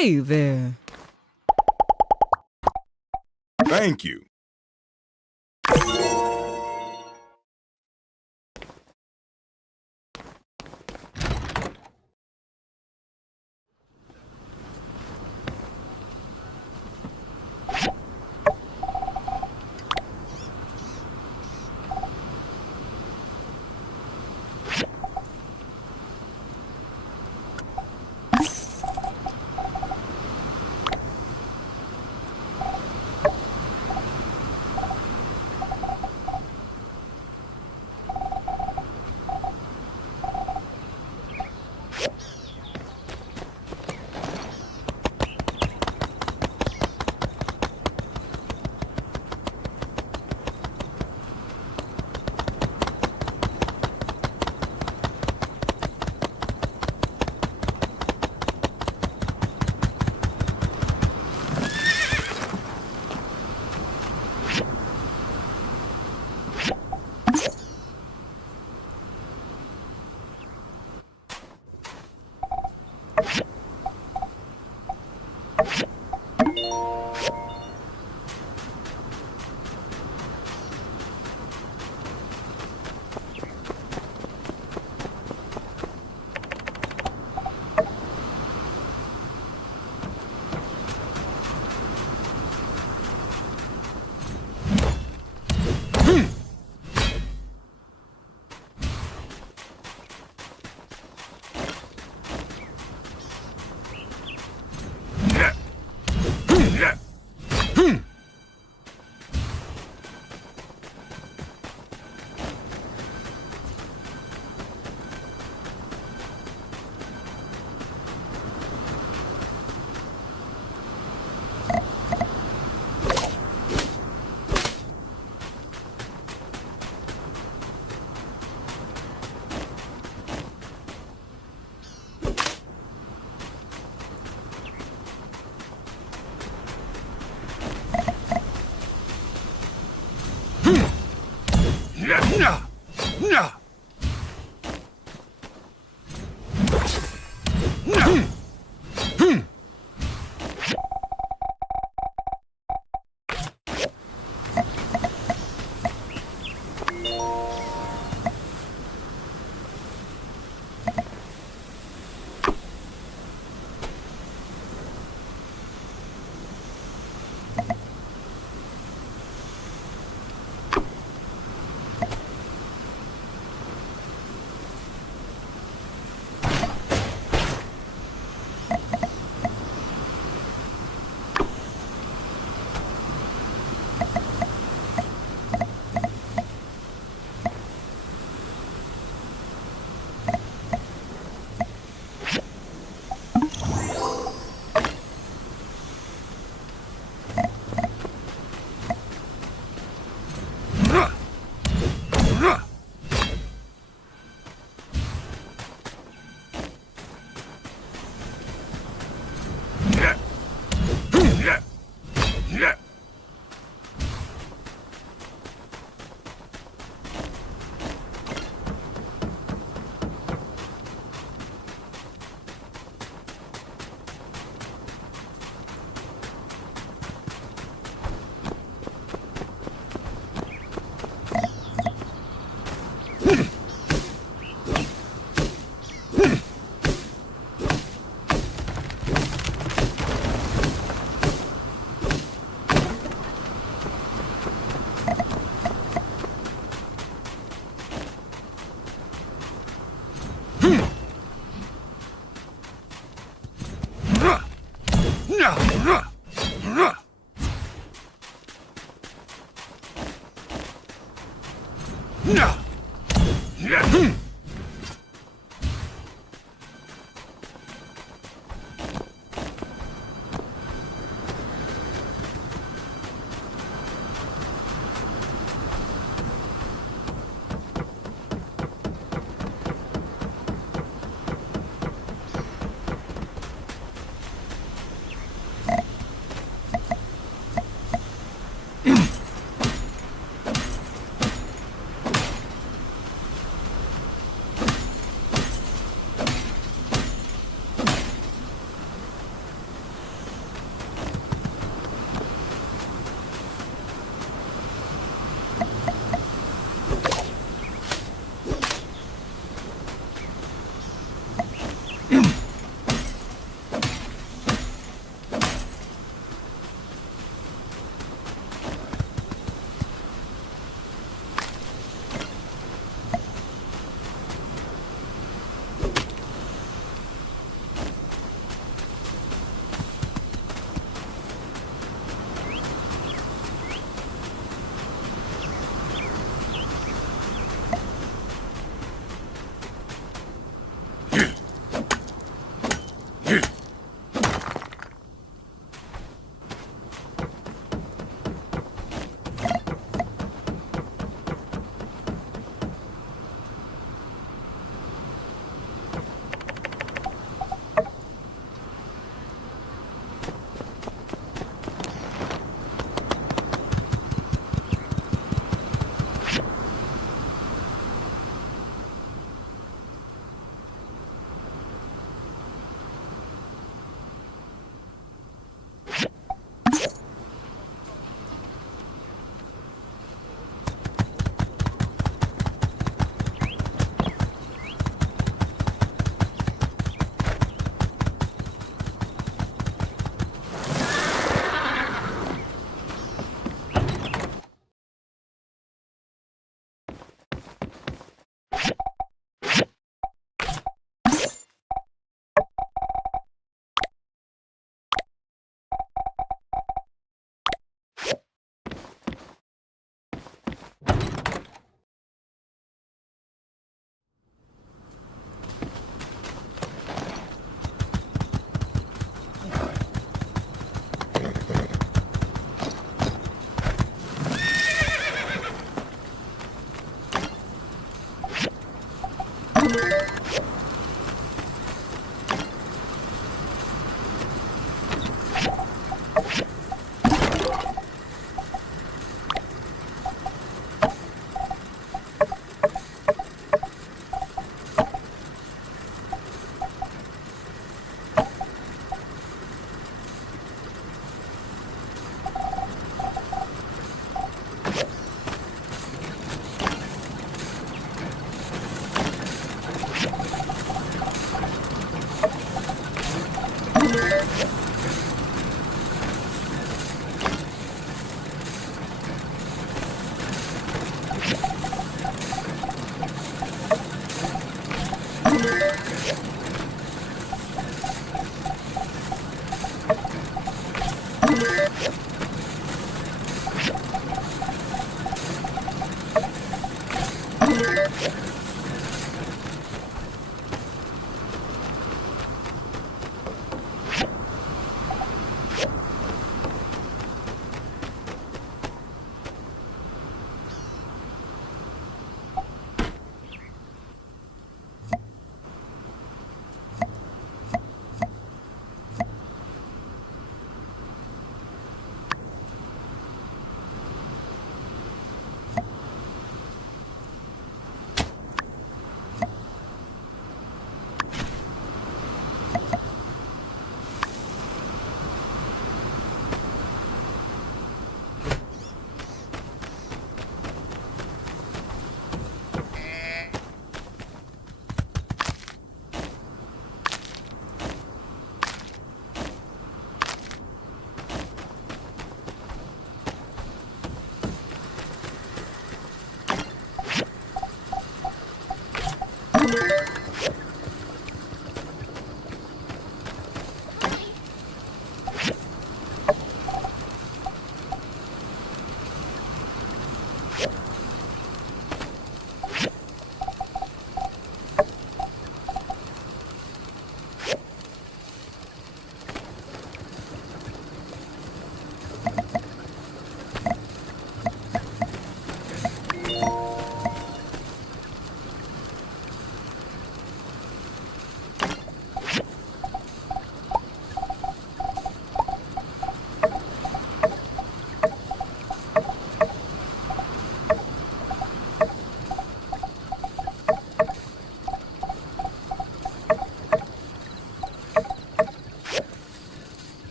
Hey there. Thank you.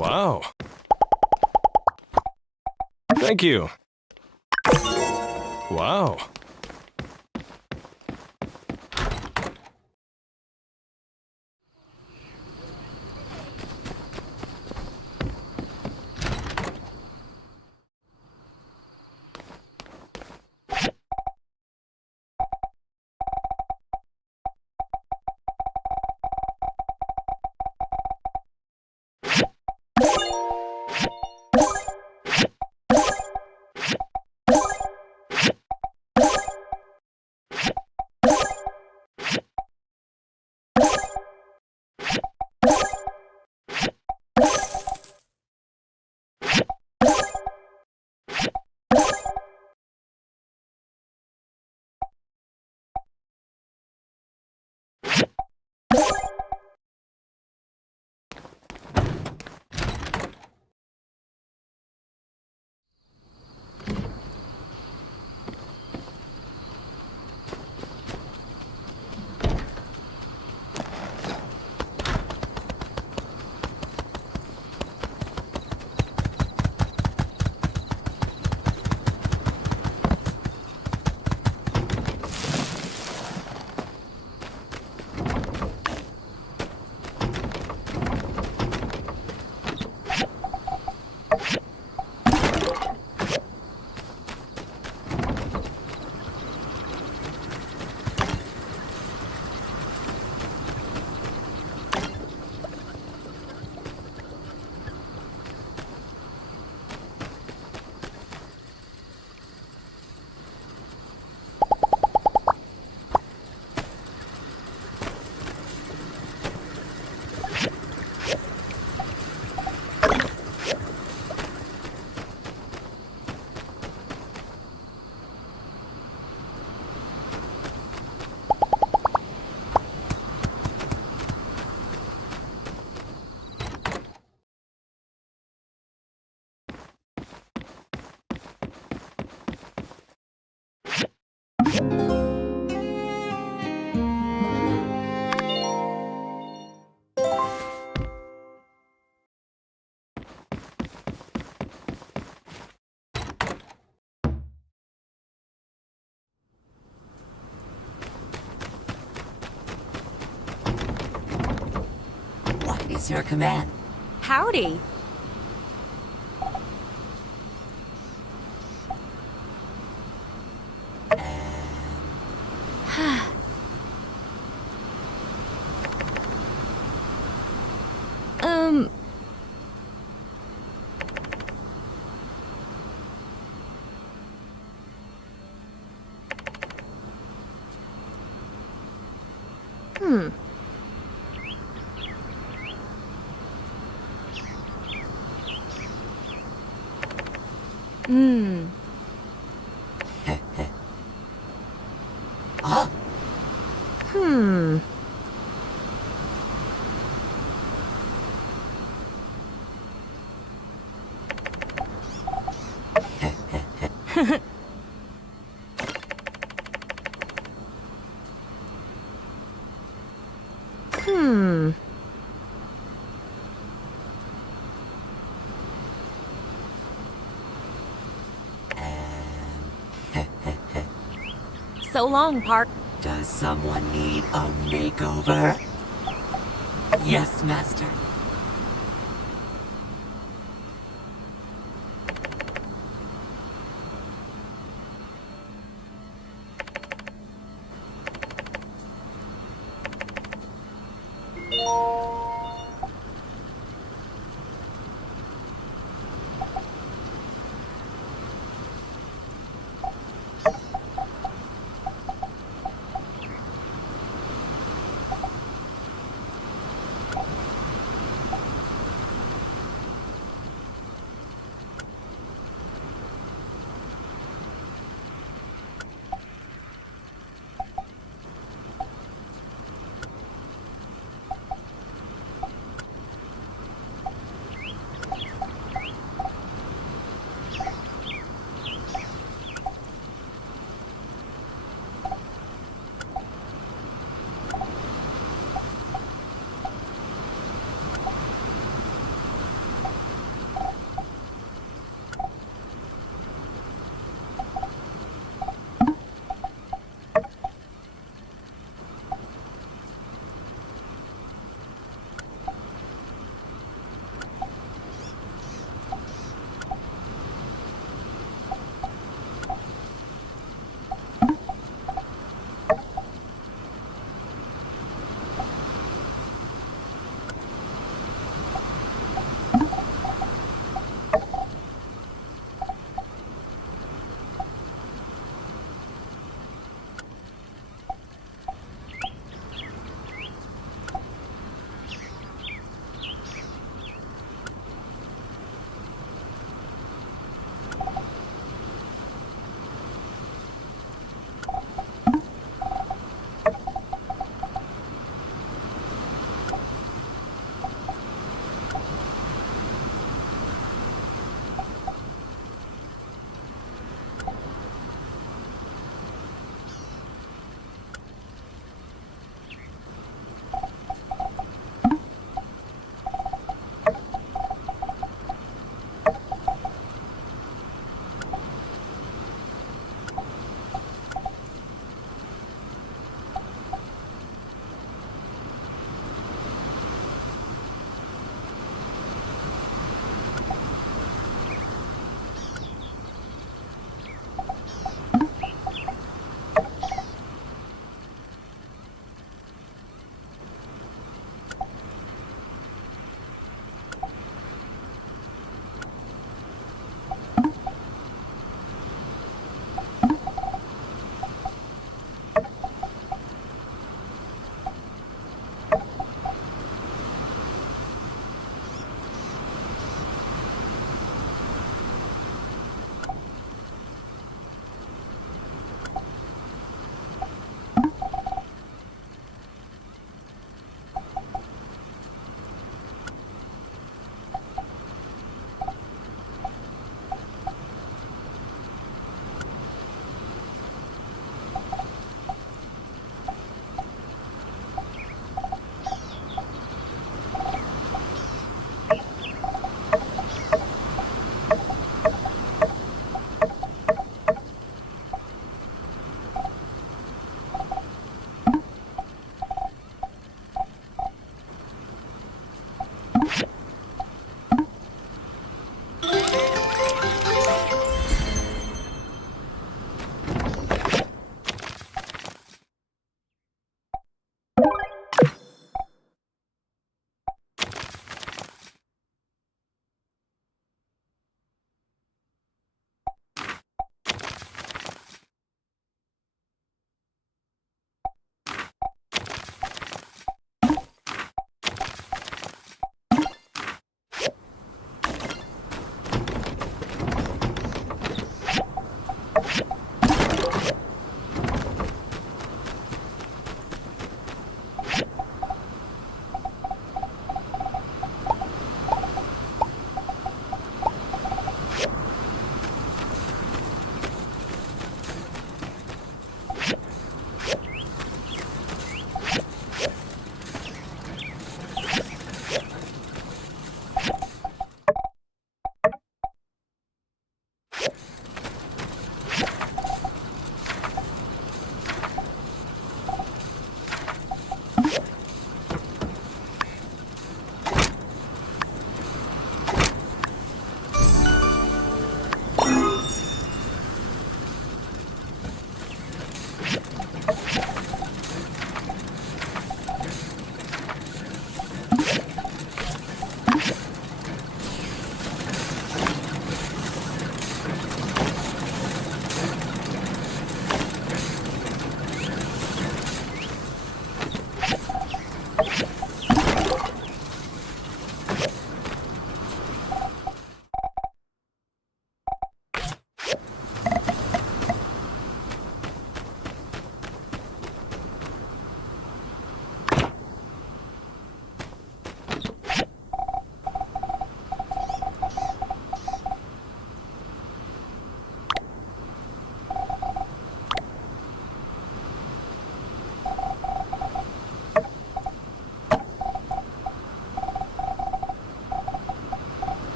Wow. Thank you. Wow. is your command? Howdy. So long, Park. Does someone need a makeover? Yes, Master.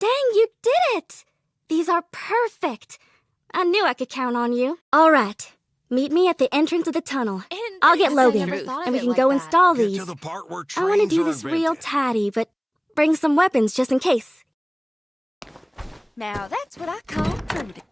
Dang, you did it! These are perfect. I knew I could count on you. All right. Meet me at the entrance of the tunnel. I'll get Logan, and we can go install these. I want to do this real tidy, but bring some weapons just in case. Now that's what I call prudent.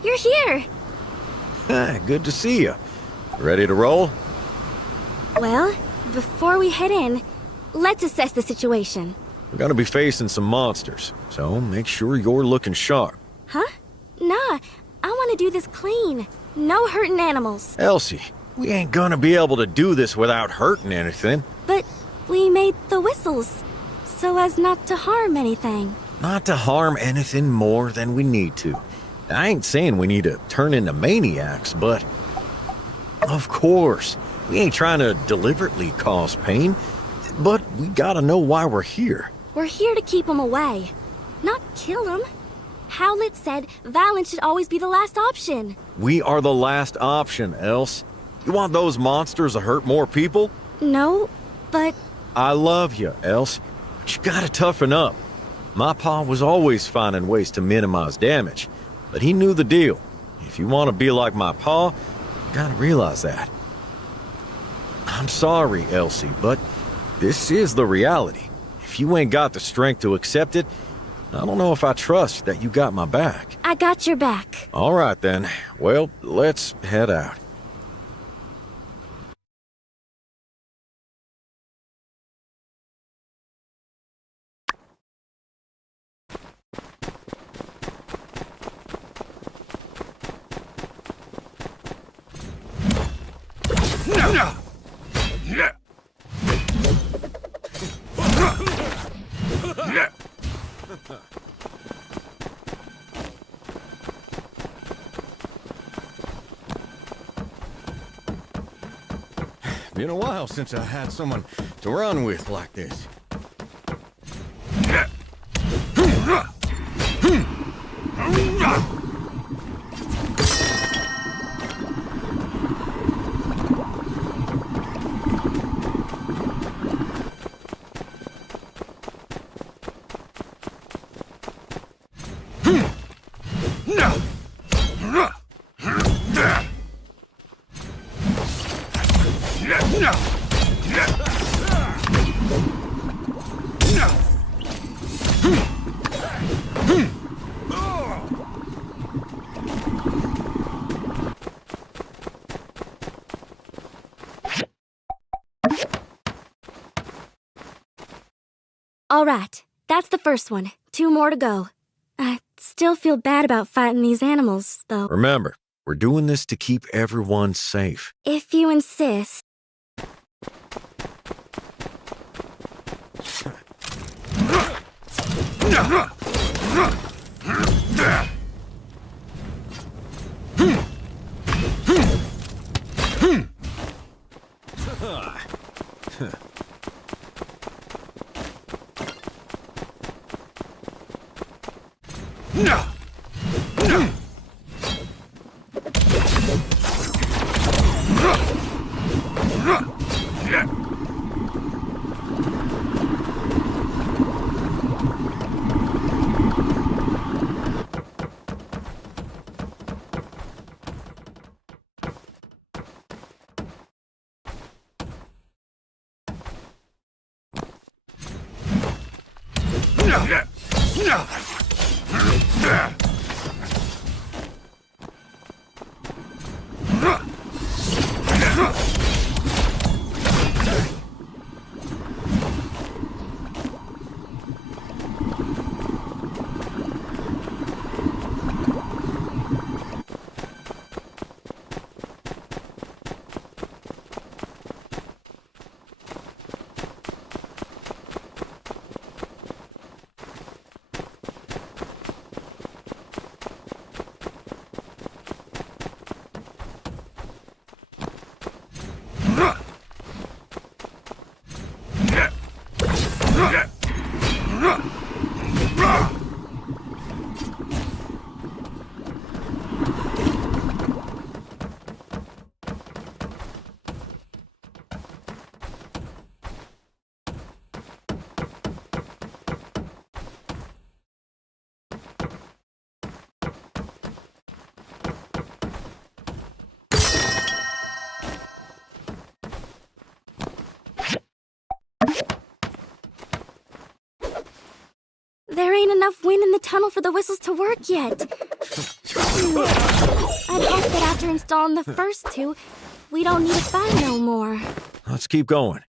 You're here. Good to see you. Ready to roll? Well, before we head in, let's assess the situation. We're gonna be facing some monsters, so make sure you're looking sharp. Huh? Nah, I want to do this clean. No hurting animals. Elsie, we ain't gonna be able to do this without hurting anything. But we made the whistles, so as not to harm anything. Not to harm anything more than we need to. I ain't saying we need to turn into maniacs, but... Of course, we ain't trying to deliberately cause pain, but we gotta know why we're here. We're here to keep them away, not kill them. Howlett said violence should always be the last option. We are the last option, Else. You want those monsters to hurt more people? No, but... I love you, Else, but you gotta toughen up. My pa was always finding ways to minimize damage, but he knew the deal. If you want to be like my pa, you gotta realize that. I'm sorry, Elsie, but this is the reality. If you ain't got the strength to accept it, I don't know if I trust that you got my back. I got your back. All right, then. Well, let's head out. Been a while since I had someone to run with like this. All right, that's the first one. 2 more to go. I still feel bad about fighting these animals, though. Remember, we're doing this to keep everyone safe. If you insist. There ain't enough wind in the tunnel for the whistles to work yet. Phew. I'd hope that after installing the first 2, we don't need to fight no more. Let's keep going.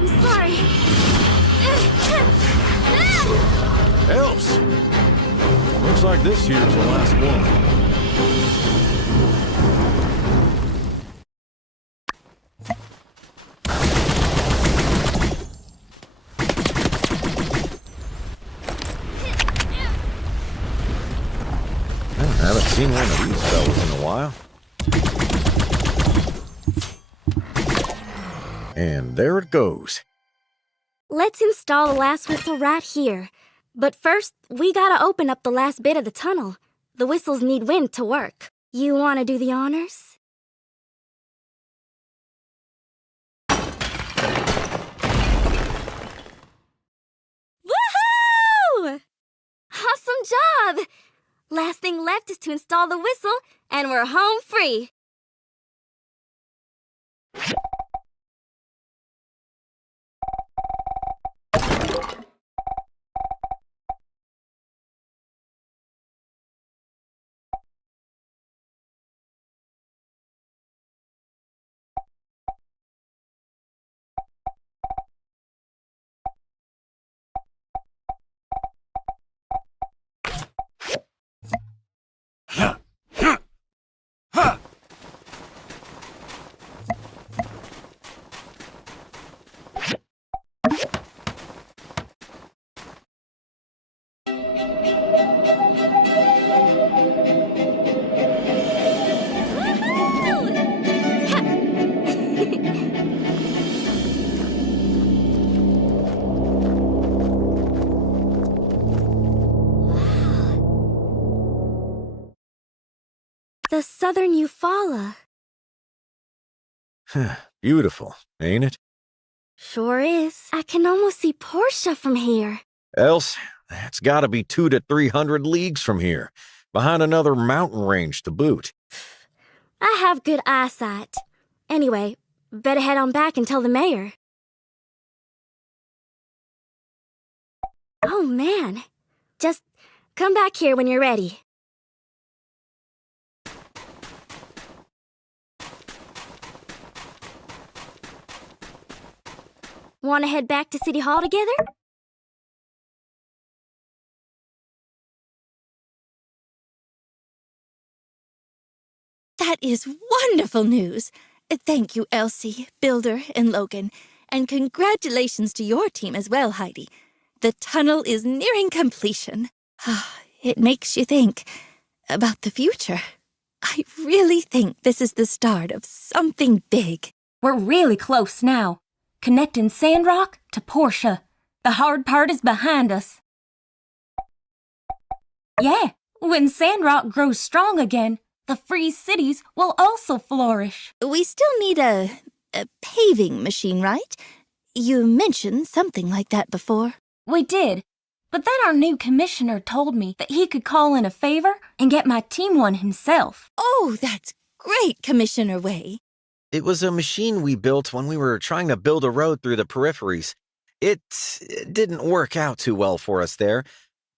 I'm sorry. Elves! Looks like this here's the last one. I haven't seen one of these fellas in a while. And there it goes. Let's install the last whistle right here. But first, we gotta open up the last bit of the tunnel. The whistles need wind to work. You wanna do the honors? Woohoo! Awesome job! Last thing left is to install the whistle, and we're home free. The Southern Eufaula. Beautiful, ain't it? Sure is. I can almost see Portia from here. Else, that's gotta be 200 to 300 leagues from here, behind another mountain range to boot. I have good eyesight. Anyway, better head on back and tell the mayor. Oh, man. Just come back here when you're ready. Want to head back to City Hall together? That is wonderful news. Thank you, Elsie, Builder, and Logan. And congratulations to your team as well, Heidi. The tunnel is nearing completion. It makes you think about the future. I really think this is the start of something big. We're really close now. Connecting Sandrock to Portia. The hard part is behind us. Yeah, when Sandrock grows strong again, the free cities will also flourish. We still need a paving machine, right? You mentioned something like that before. We did, but then our new commissioner told me that he could call in a favor and get my team one himself. Oh, that's great, Commissioner Way. It was a machine we built when we were trying to build a road through the peripheries. It didn't work out too well for us there,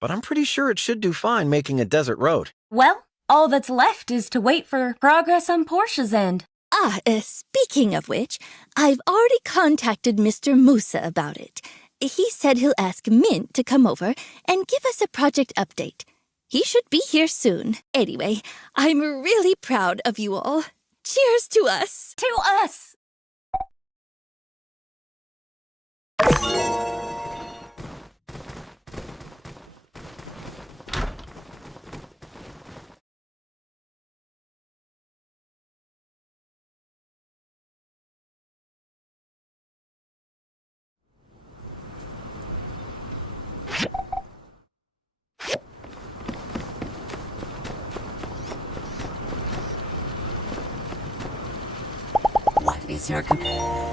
but I'm pretty sure it should do fine making a desert road. Well, all that's left is to wait for progress on Portia's end. Speaking of which, I've already contacted Mr. Musa about it. He said he'll ask Mint to come over and give us a project update. He should be here soon. Anyway, I'm really proud of you all. Cheers to us! To us! What is your command?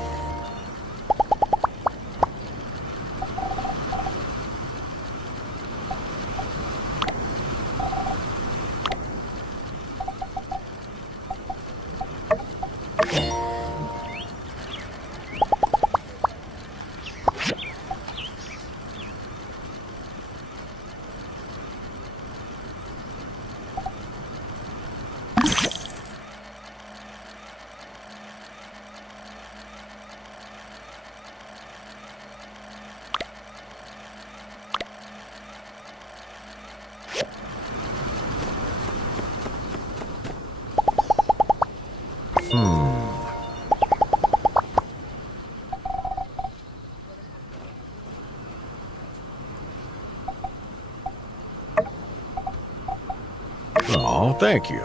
Oh, thank you.